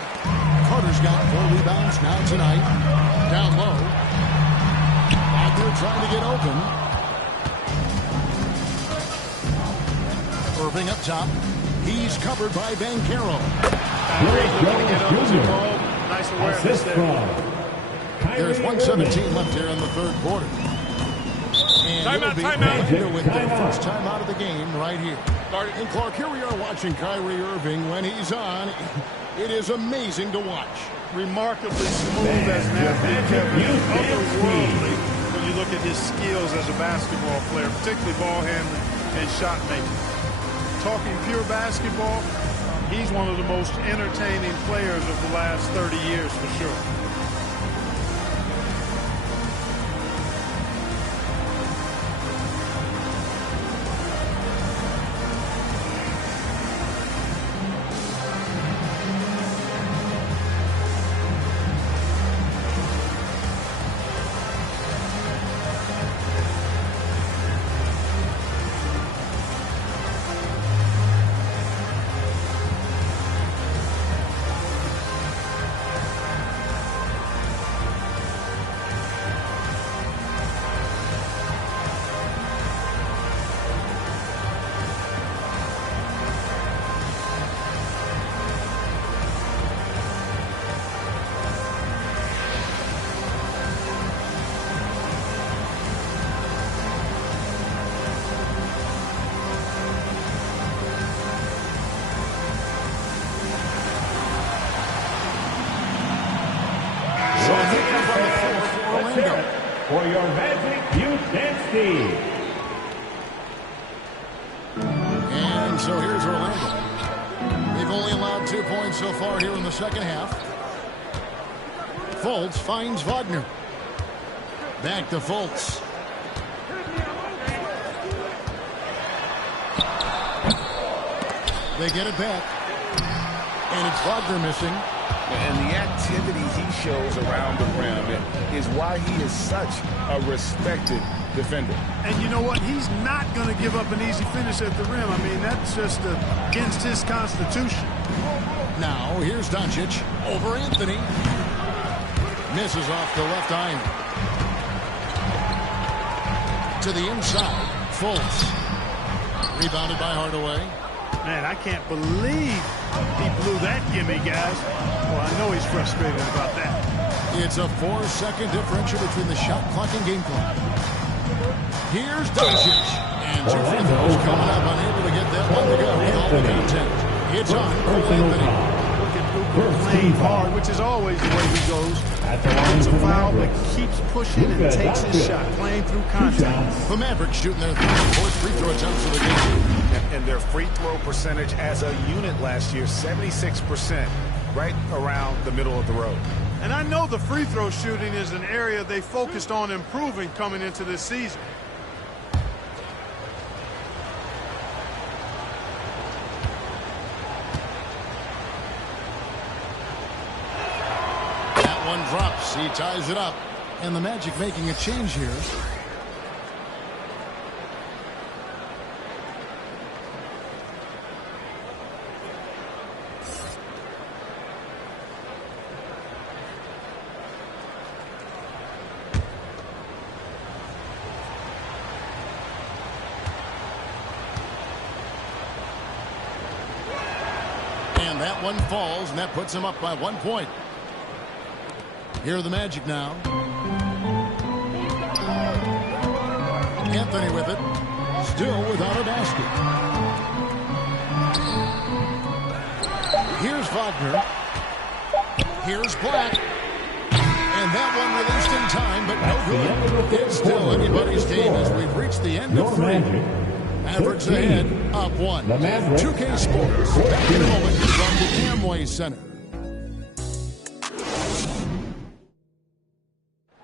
Carter's got 4 rebounds now tonight. Down low. Wagner trying to get open. Irving up top. He's covered by Banchero. Nice awareness there. There's 1:17 left here in the third quarter. And it'll be Orlando with their first time out of the game right here. And Clark, here we are watching Kyrie Irving. When he's on, it is amazing to watch. Remarkably smooth as an athlete, Kevin. Otherworldly when you look at his skills as a basketball player, particularly ball handling and shot making. Talking pure basketball, he's one of the most entertaining players of the last 30 years for sure. For your Magic Youth Dance Team. And so here's Orlando. They've only allowed 2 points so far here in the second half. Fultz finds Wagner. Back to Fultz. They get it back. And it's Wagner missing. And the activity he shows around the rim is why he is such a respected defender. And you know what? He's not going to give up an easy finish at the rim. I mean, that's just against his constitution. Now, here's Doncic over Anthony. Misses off the left iron. To the inside. Fultz. Rebounded by Hardaway. Man, I can't believe he blew that gimme, guys. Well, I know he's frustrated about that. It's a 4-second differential between the shot clock and game clock. Here's Doncic. And 2 free throws coming up, unable to get that one to go with all the content. It's on for Anthony. Look at Luka playing hard, which is always the way he goes. It's a foul, but keeps pushing and takes his shot, playing through contact. The Mavericks shooting their 4th free throw attempts of the game. And their free throw percentage as a unit last year, 76%, right around the middle of the road. And I know the free throw shooting is an area they focused on improving coming into this season. That one drops. He ties it up. And the Magic making a change here. And that one falls, and that puts him up by 1 point. Here are the Magic now. Anthony with it. Still without a basket. Here's Wagner. Here's Black. And that one released in time, but no good. It's still anybody's game as we've reached the end of 3. Mavericks ahead, up 1. 2K Sports, back in a moment from the Amway Center.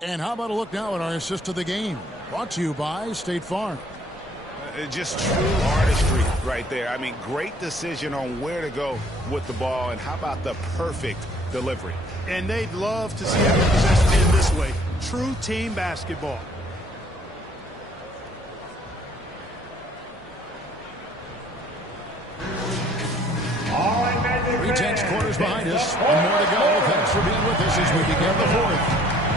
And how about a look now at our assist of the game? Brought to you by State Farm. Just true artistry right there. I mean, great decision on where to go with the ball, and how about the perfect delivery? And they'd love to see every possession end this way. true team basketball. Three-tenths quarters behind us, and more to go. Thanks for being with us as we begin the fourth.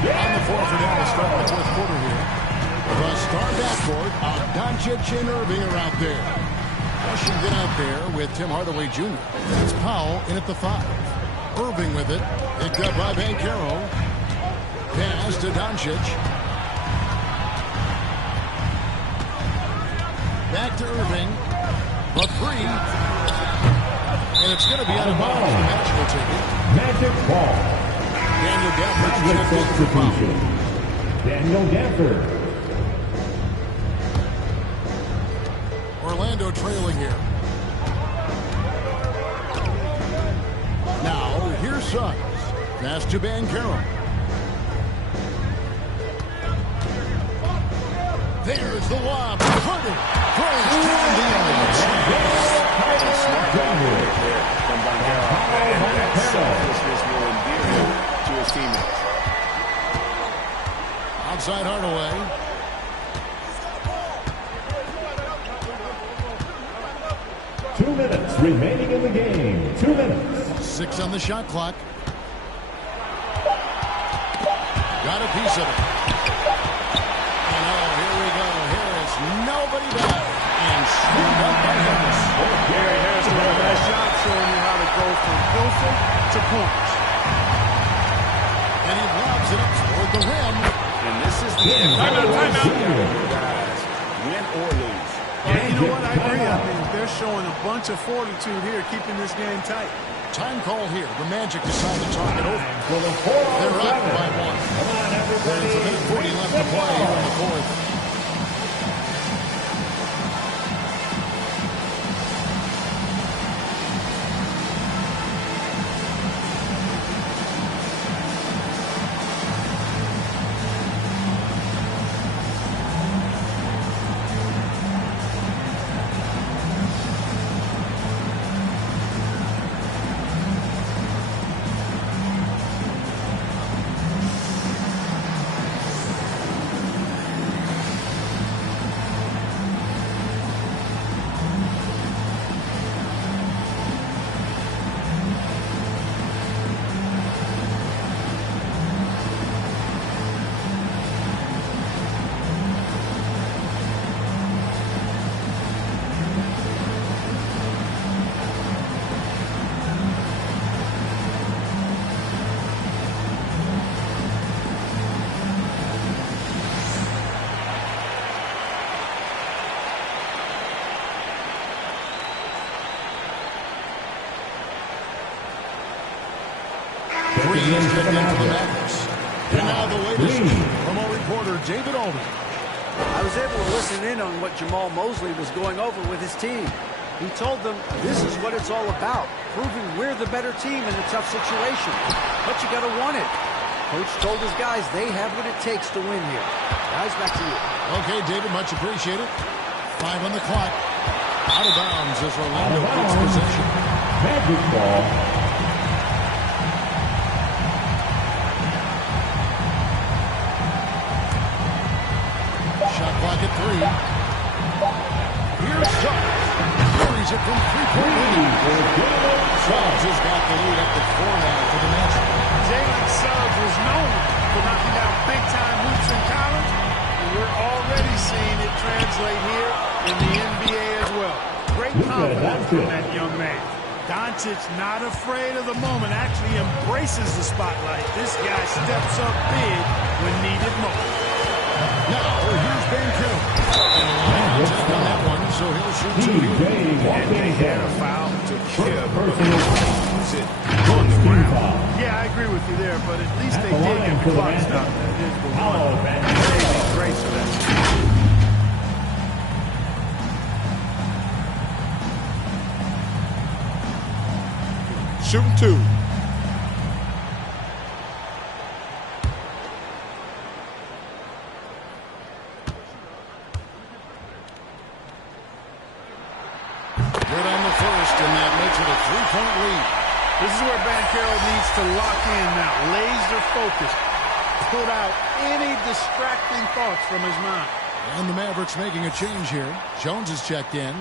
On the floor for Dallas, starting the fourth quarter here. The star backcourt of Doncic and Irving are out there. Washington out there with Tim Hardaway Jr. That's Powell in at the 5. Irving with it. Picked up by Banchero. Pass to Doncic. Back to Irving. A 3. And it's going to be out of bounds. The Magic will take it. Magic ball. Daniel Gafford Substitution. Daniel Gafford. Orlando trailing here. Now, here's Suggs. Pass to Banchero. There's the lob. Harden. Throws down the end. From Banchero. And that selflessness will endear him to his teammates. Outside Hardaway. Two minutes remaining in the game. 2 minutes. 6 on the shot clock. Got a piece of it. And here we go. Here is nobody back. And swept up by Harris. Gary Harris doing a nice job showing you how to go from closer to point. And he lobs it up toward the rim. And this is the end. Timeout. Guys, win or lose. Yeah, you know what? I agree. I mean, they're showing a bunch of fortitude here, keeping this game tight. Time call here. The Magic decide to talk it over. They're up by 1. There's a minute 40 left to play here in the fourth. Green's getting into the Mavericks. And now the latest from our reporter, David Aldridge. I was able to listen in on what Jamal Mosley was going over with his team. He told them this is what it's all about, proving we're the better team in a tough situation. But you got to want it. Coach told his guys they have what it takes to win here. Guys, back to you. Okay, David, much appreciated. 5 on the clock. Out of bounds as Orlando takes possession. Magic ball. Shot clock at 3. Here's Suggs. Carries it from 3-point range. Suggs has got the lead up to 4 now for the Magic. Jalen Suggs was known for knocking down big-time hoops in college, and we're already seeing it translate here in the NBA as well. Great confidence from that young man. Doncic not afraid of the moment, actually embraces the spotlight. This guy steps up big when needed most. Now, here's Banchero. And the line on that one, so he'll shoot 2. And he had a foul to kill. Use it on the ground. Yeah, I agree with you there, but at least they did get the clock stopped. That is the one. Saving grace for that. Shooting 2. Good on the first, and that makes it a 3-point lead. This is where Banchero needs to lock in now. Laser focused. put out any distracting thoughts from his mind. And the Mavericks making a change here. Jones is checked in.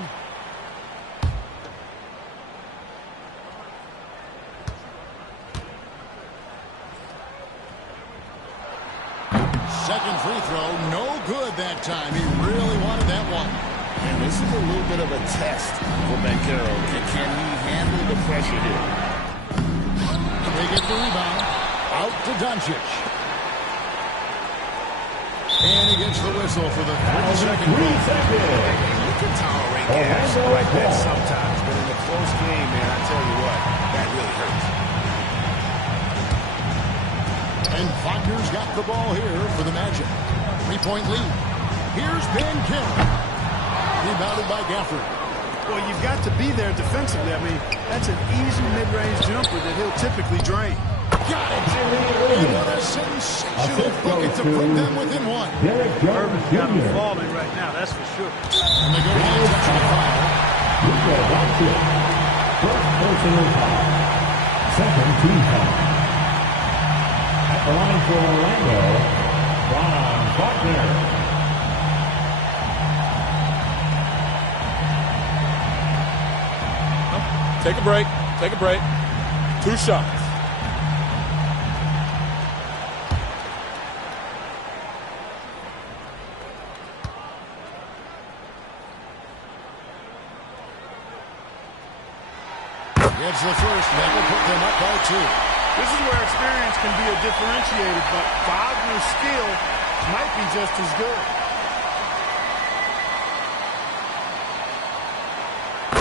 Second free throw, no good that time. He really wanted that one. And this is a little bit of a test for Banchero. Can he handle the pressure here? They get the rebound. Out to Doncic. And he gets the whistle for the 3-second goal. You can tolerate gas like that sometimes, but in a close game, man, I tell you what, that really hurts. And Wagner's got the ball here for the Magic. 3-point lead. Here's Banchero. Rebounded by Gafford. Well, you've got to be there defensively. I mean, that's an easy mid-range jumper that he'll typically drain. Got it. And what a sensational bucket to put them within one. Irvin's got him falling right now, that's for sure. And they go to the intentional foul. First personal foul. Second team foul. At the line for Orlando, Ron Wagner. Take a break. Take a break. 2 shots. Gets the first. That will put them up by 2. This is where experience can be a differentiator, but Wagner's skill might be just as good.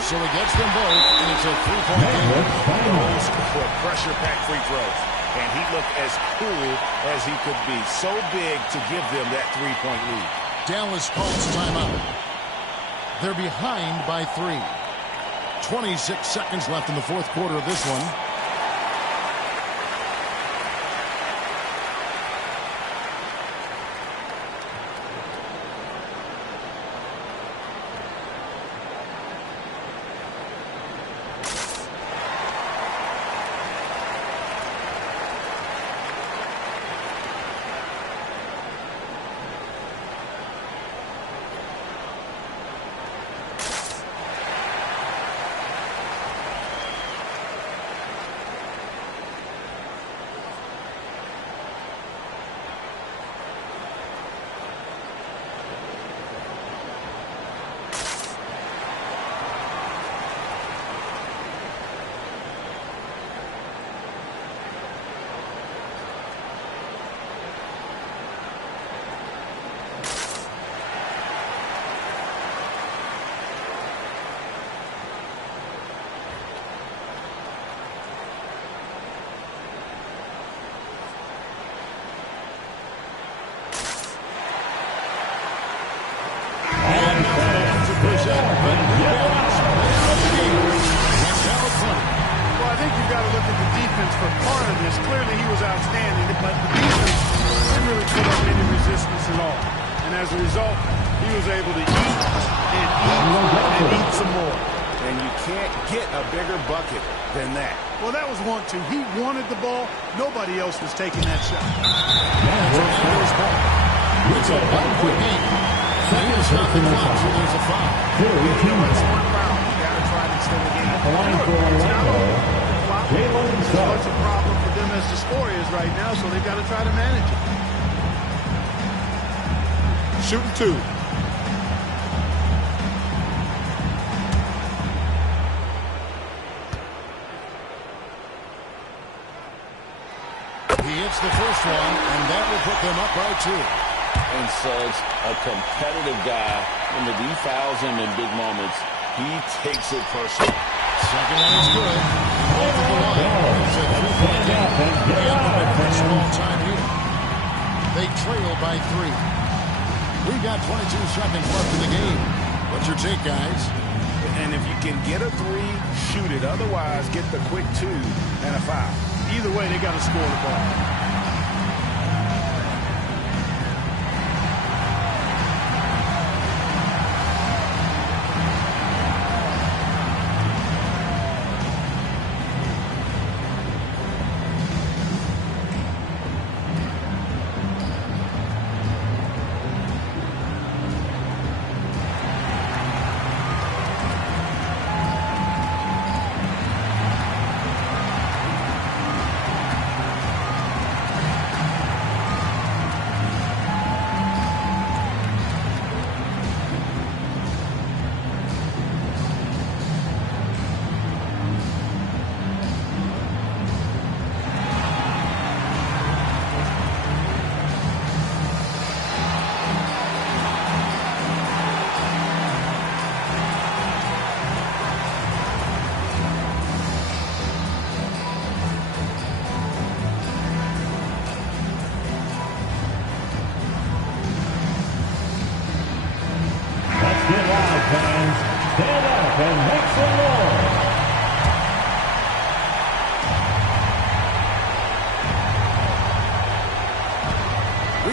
So he gets them both, and it's a 3-point game. Those were pressure-packed free throws, and he looked as cool as he could be. So big to give them that 3-point lead. Dallas calls timeout. They're behind by 3. 26 seconds left in the fourth quarter of this one. He wanted the ball. Nobody else was taking that shot. It's a 1-point game. There's a foul. It's 1 foul. You got to try to extend the game. At the line for Orlando, Jalen Suggs. It's a problem for them as the score is right now, so they've got to try to manage it. Shooting 2. The first one, and that will put them up by 2. And Suggs, a competitive guy. When he fouls him in big moments, he takes it personal. Second one is good. Off of the line. It's a 3-point game. And the first ball time here. They trail by 3. We've got 22 seconds left in the game. What's your take, guys? And if you can get a 3, shoot it. Otherwise, get the quick 2 and a foul. Either way, they got to score the ball.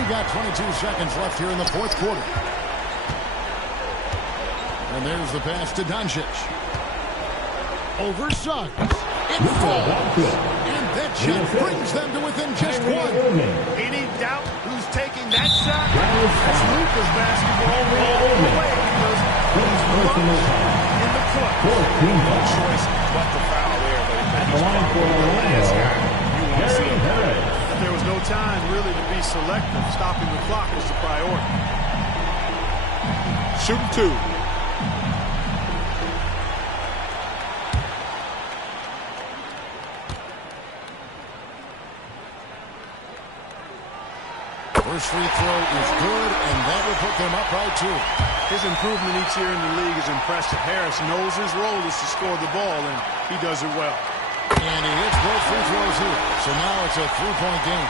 got 22 seconds left here in the fourth quarter. And there's the pass to Doncic. Over Suggs. It falls. And that shot brings them to within just one. Any doubt who's taking that shot? That's Luka's basketball all the way because he's locked in the clutch. No choice but to foul there, but if he's fouled the last guy, you won't see him. There was no time really to be selective. Stopping the clock was the priority. Shooting two. First free throw is good, and that will put them up by 2. His improvement each year in the league is impressive. Harris knows his role is to score the ball, and he does it well. And he hits both free throws here. So now it's a 3-point game.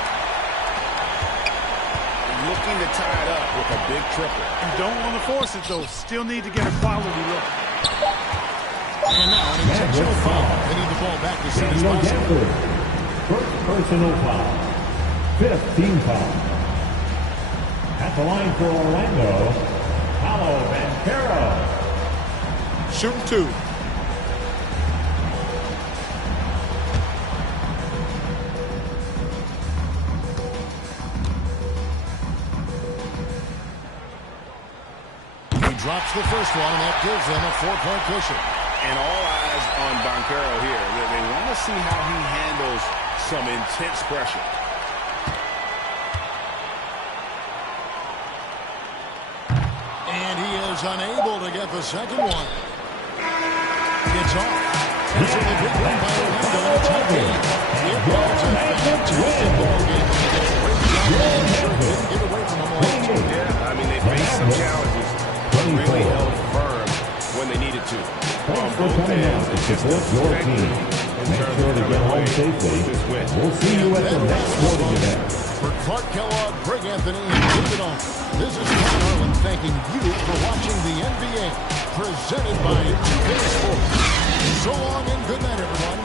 Looking to tie it up with a big triple. You don't want to force it, though. Still need to get a quality look. And now an intentional foul. They need the ball back as soon as possible. First personal foul. 5th team foul. At the line for Orlando, Paolo Banchero. Shooting two. He drops the first one, and that gives them a 4-point cushion. And all eyes on Banchero here. They want to see how he handles some intense pressure. Is unable to get the second one. It's off. And so the big win by Orlando in a tight game. It was a fantastic ball game. They did a great job making sure it didn't get away from them all. Yeah, I mean, they faced some challenges, but really held firm when they needed to. Thanks for coming out to support your team. Make sure to get home safely. We'll see you at the next sporting event. For Clark Kellogg, Greg Anthony, and David Owen, this is Kevin Harlan thanking you for watching the NBA, presented by 2K Sports. So long and good night, everyone.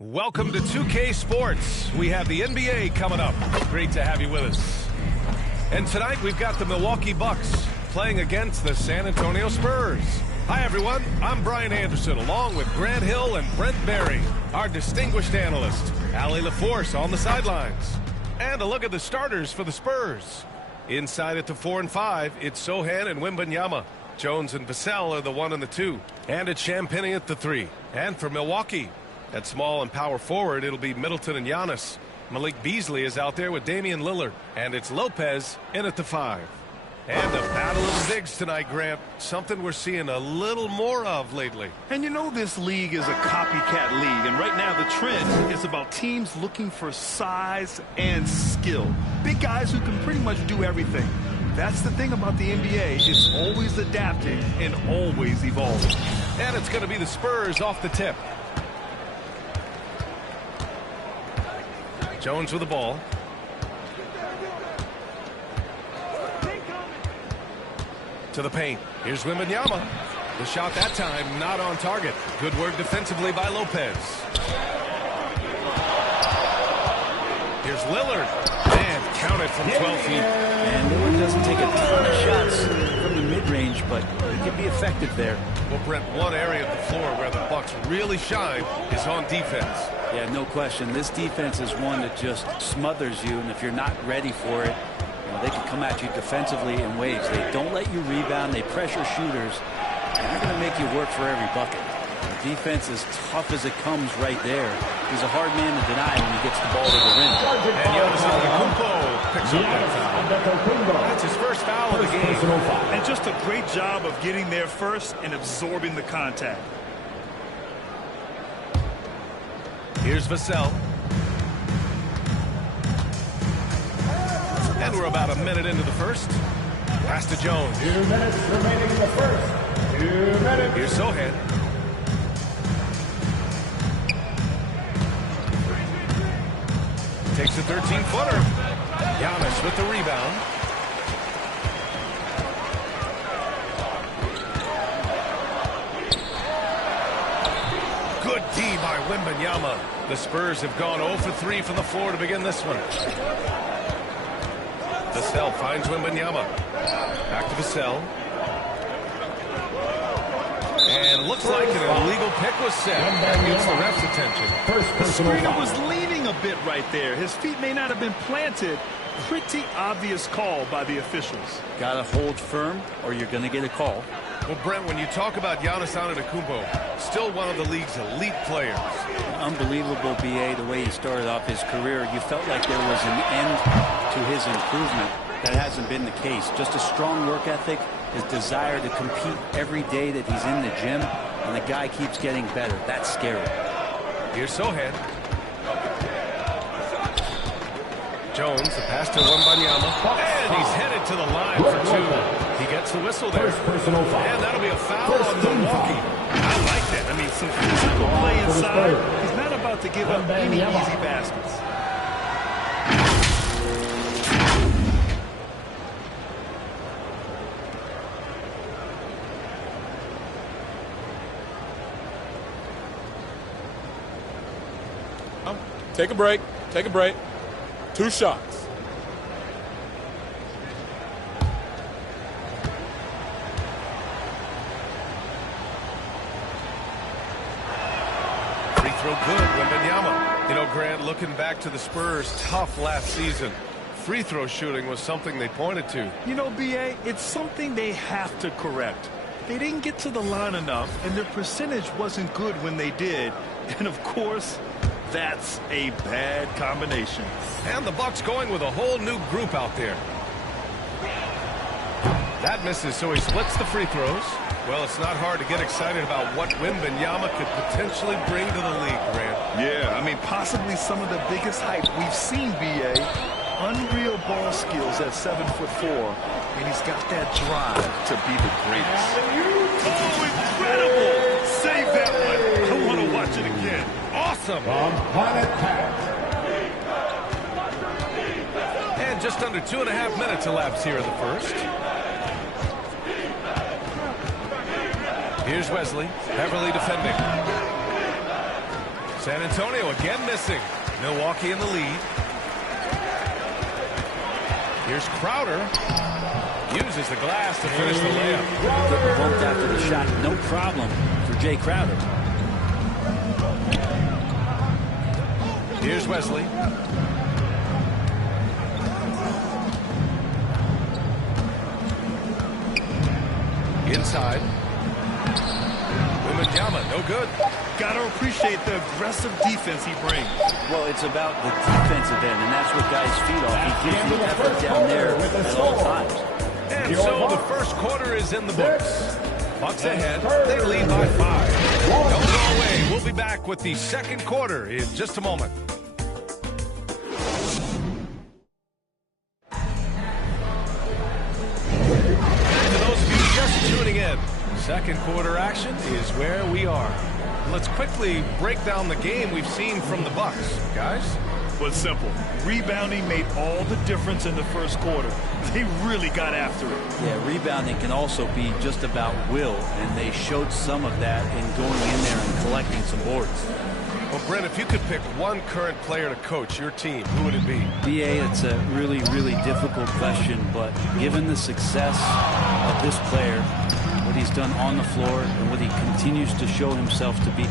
Welcome to 2K Sports. We have the NBA coming up. Great to have you with us. And tonight we've got the Milwaukee Bucks playing against the San Antonio Spurs. Hi everyone, I'm Brian Anderson along with Grant Hill and Brent Barry, our distinguished analyst, Allie LaForce on the sidelines. And a look at the starters for the Spurs. Inside at the 4 and 5, it's Sochan and Wembanyama. Jones and Vassell are the 1 and the 2. And it's Champagnie at the 3. And for Milwaukee, at small and power forward, it'll be Middleton and Giannis. Malik Beasley is out there with Damian Lillard. And it's Lopez in at the 5. And a battle of the bigs tonight, Grant. Something we're seeing a little more of lately. And you know this league is a copycat league. And right now the trend is about teams looking for size and skill. Big guys who can pretty much do everything. That's the thing about the NBA. It's always adapting and always evolving. And it's going to be the Spurs off the tip. Jones with the ball. To the paint. Here's Wembanyama. The shot that time not on target. Good work defensively by Lopez. Here's Lillard. And counted from 12 feet. And Lillard doesn't take a ton of shots from the mid-range, but he can be effective there. Well, Brent, one area of the floor where the Bucks really shine is on defense. Yeah, no question. This defense is one that just smothers you, and if you're not ready for it, they can come at you defensively in waves. They don't let you rebound. They pressure shooters. And they're going to make you work for every bucket. The defense is tough as it comes right there. He's a hard man to deny when he gets the ball to the rim. And Giannis Antetokounmpo picks up that foul. That's his first foul of the game. And just a great job of getting there first and absorbing the contact. Here's Vassell. And we're about a minute into the first. Pass to Jones. 2 minutes remaining in the first. 2 minutes. Here's Sochan. Takes a 13-footer. Giannis with the rebound. Good D by Wembanyama. The Spurs have gone 0 for 3 from the floor to begin this one. Vassell finds Wembanyama. Back to Vassell. And looks like an illegal pick was set. That gets the ref's attention. The screener was leaning a bit right there. His feet may not have been planted. Pretty obvious call by the officials. Got to hold firm or you're going to get a call. Well, Brent, when you talk about Giannis Antetokounmpo, still one of the league's elite players. Unbelievable, B.A., the way he started off his career. You felt like there was an end to his improvement. That hasn't been the case. Just a strong work ethic, his desire to compete every day that he's in the gym, and the guy keeps getting better. That's scary. Here's Sochan. Jones, a pass to Wembanyama, and he's headed to the line for 2. He gets the whistle there. And that'll be a foul on Milwaukee. I like that. I mean, some physical play inside. He's not about to give up any easy baskets. Take a break. Take a break. 2 shots. Free throw good, Wembanyama. You know, Grant, looking back to the Spurs' tough last season, free throw shooting was something they pointed to. You know, B.A., it's something they have to correct. They didn't get to the line enough, and their percentage wasn't good when they did. And, of course, that's a bad combination. And the Bucks going with a whole new group out there. That misses, so he splits the free throws. Well, it's not hard to get excited about what Wembanyama could potentially bring to the league, Grant. Yeah, I mean, possibly some of the biggest hype we've seen, B.A. Unreal ball skills at 7'4", and he's got that drive to be the greatest. Oh, incredible! Save that one. I want to watch it again. Awesome. And just under 2.5 minutes elapsed here in the first. Here's Wesley. Beverly defending. San Antonio again missing. Milwaukee in the lead. Here's Crowder. Uses the glass to finish the layup. Getting bumped after the shot, no problem for Jay Crowder. Here's Wesley. Inside. Wembanyama, no good. Got to appreciate the aggressive defense he brings. Well, it's about the defensive end, and that's what guys feed off. He gives the effort down there at all times. And so the first quarter is in the books. Bucks ahead. They lead by 5. Don't go away. We'll be back with the second quarter in just a moment. And to those of you just tuning in, second quarter action is where we are. Let's quickly break down the game we've seen from the Bucks. Guys? Was simple. Rebounding made all the difference in the first quarter. They really got after it. Yeah, rebounding can also be just about will, and they showed some of that in going in there and collecting some boards. Well, Brent, if you could pick one current player to coach your team, who would it be? BA, it's a really, really difficult question, but given the success of this player, what he's done on the floor, and what he continues to show himself to be.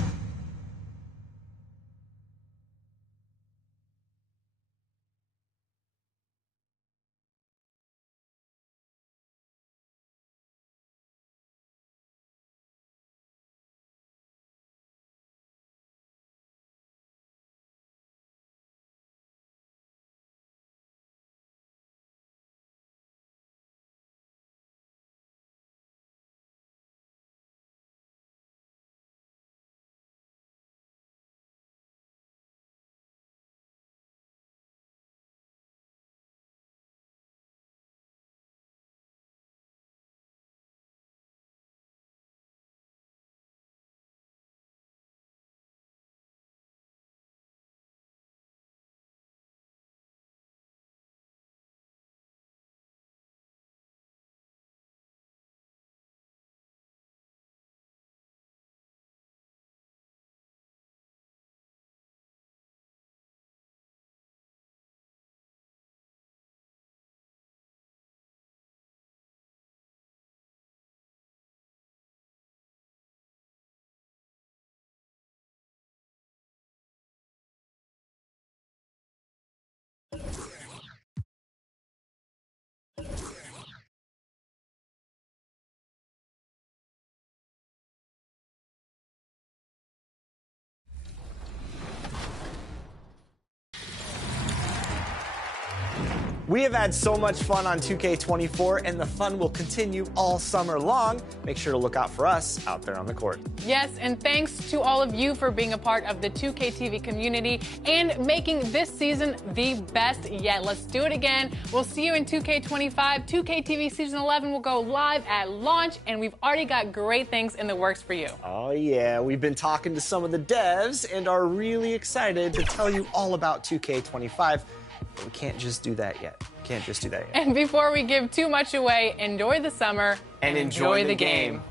We have had so much fun on 2K24, and the fun will continue all summer long. Make sure to look out for us out there on the court. Yes, and thanks to all of you for being a part of the 2K TV community and making this season the best yet. Let's do it again. We'll see you in 2K25. 2K TV Season 11 will go live at launch, and we've already got great things in the works for you. Oh, yeah. We've been talking to some of the devs and are really excited to tell you all about 2K25. But we can't just do that yet. And before we give too much away, enjoy the summer and enjoy the game.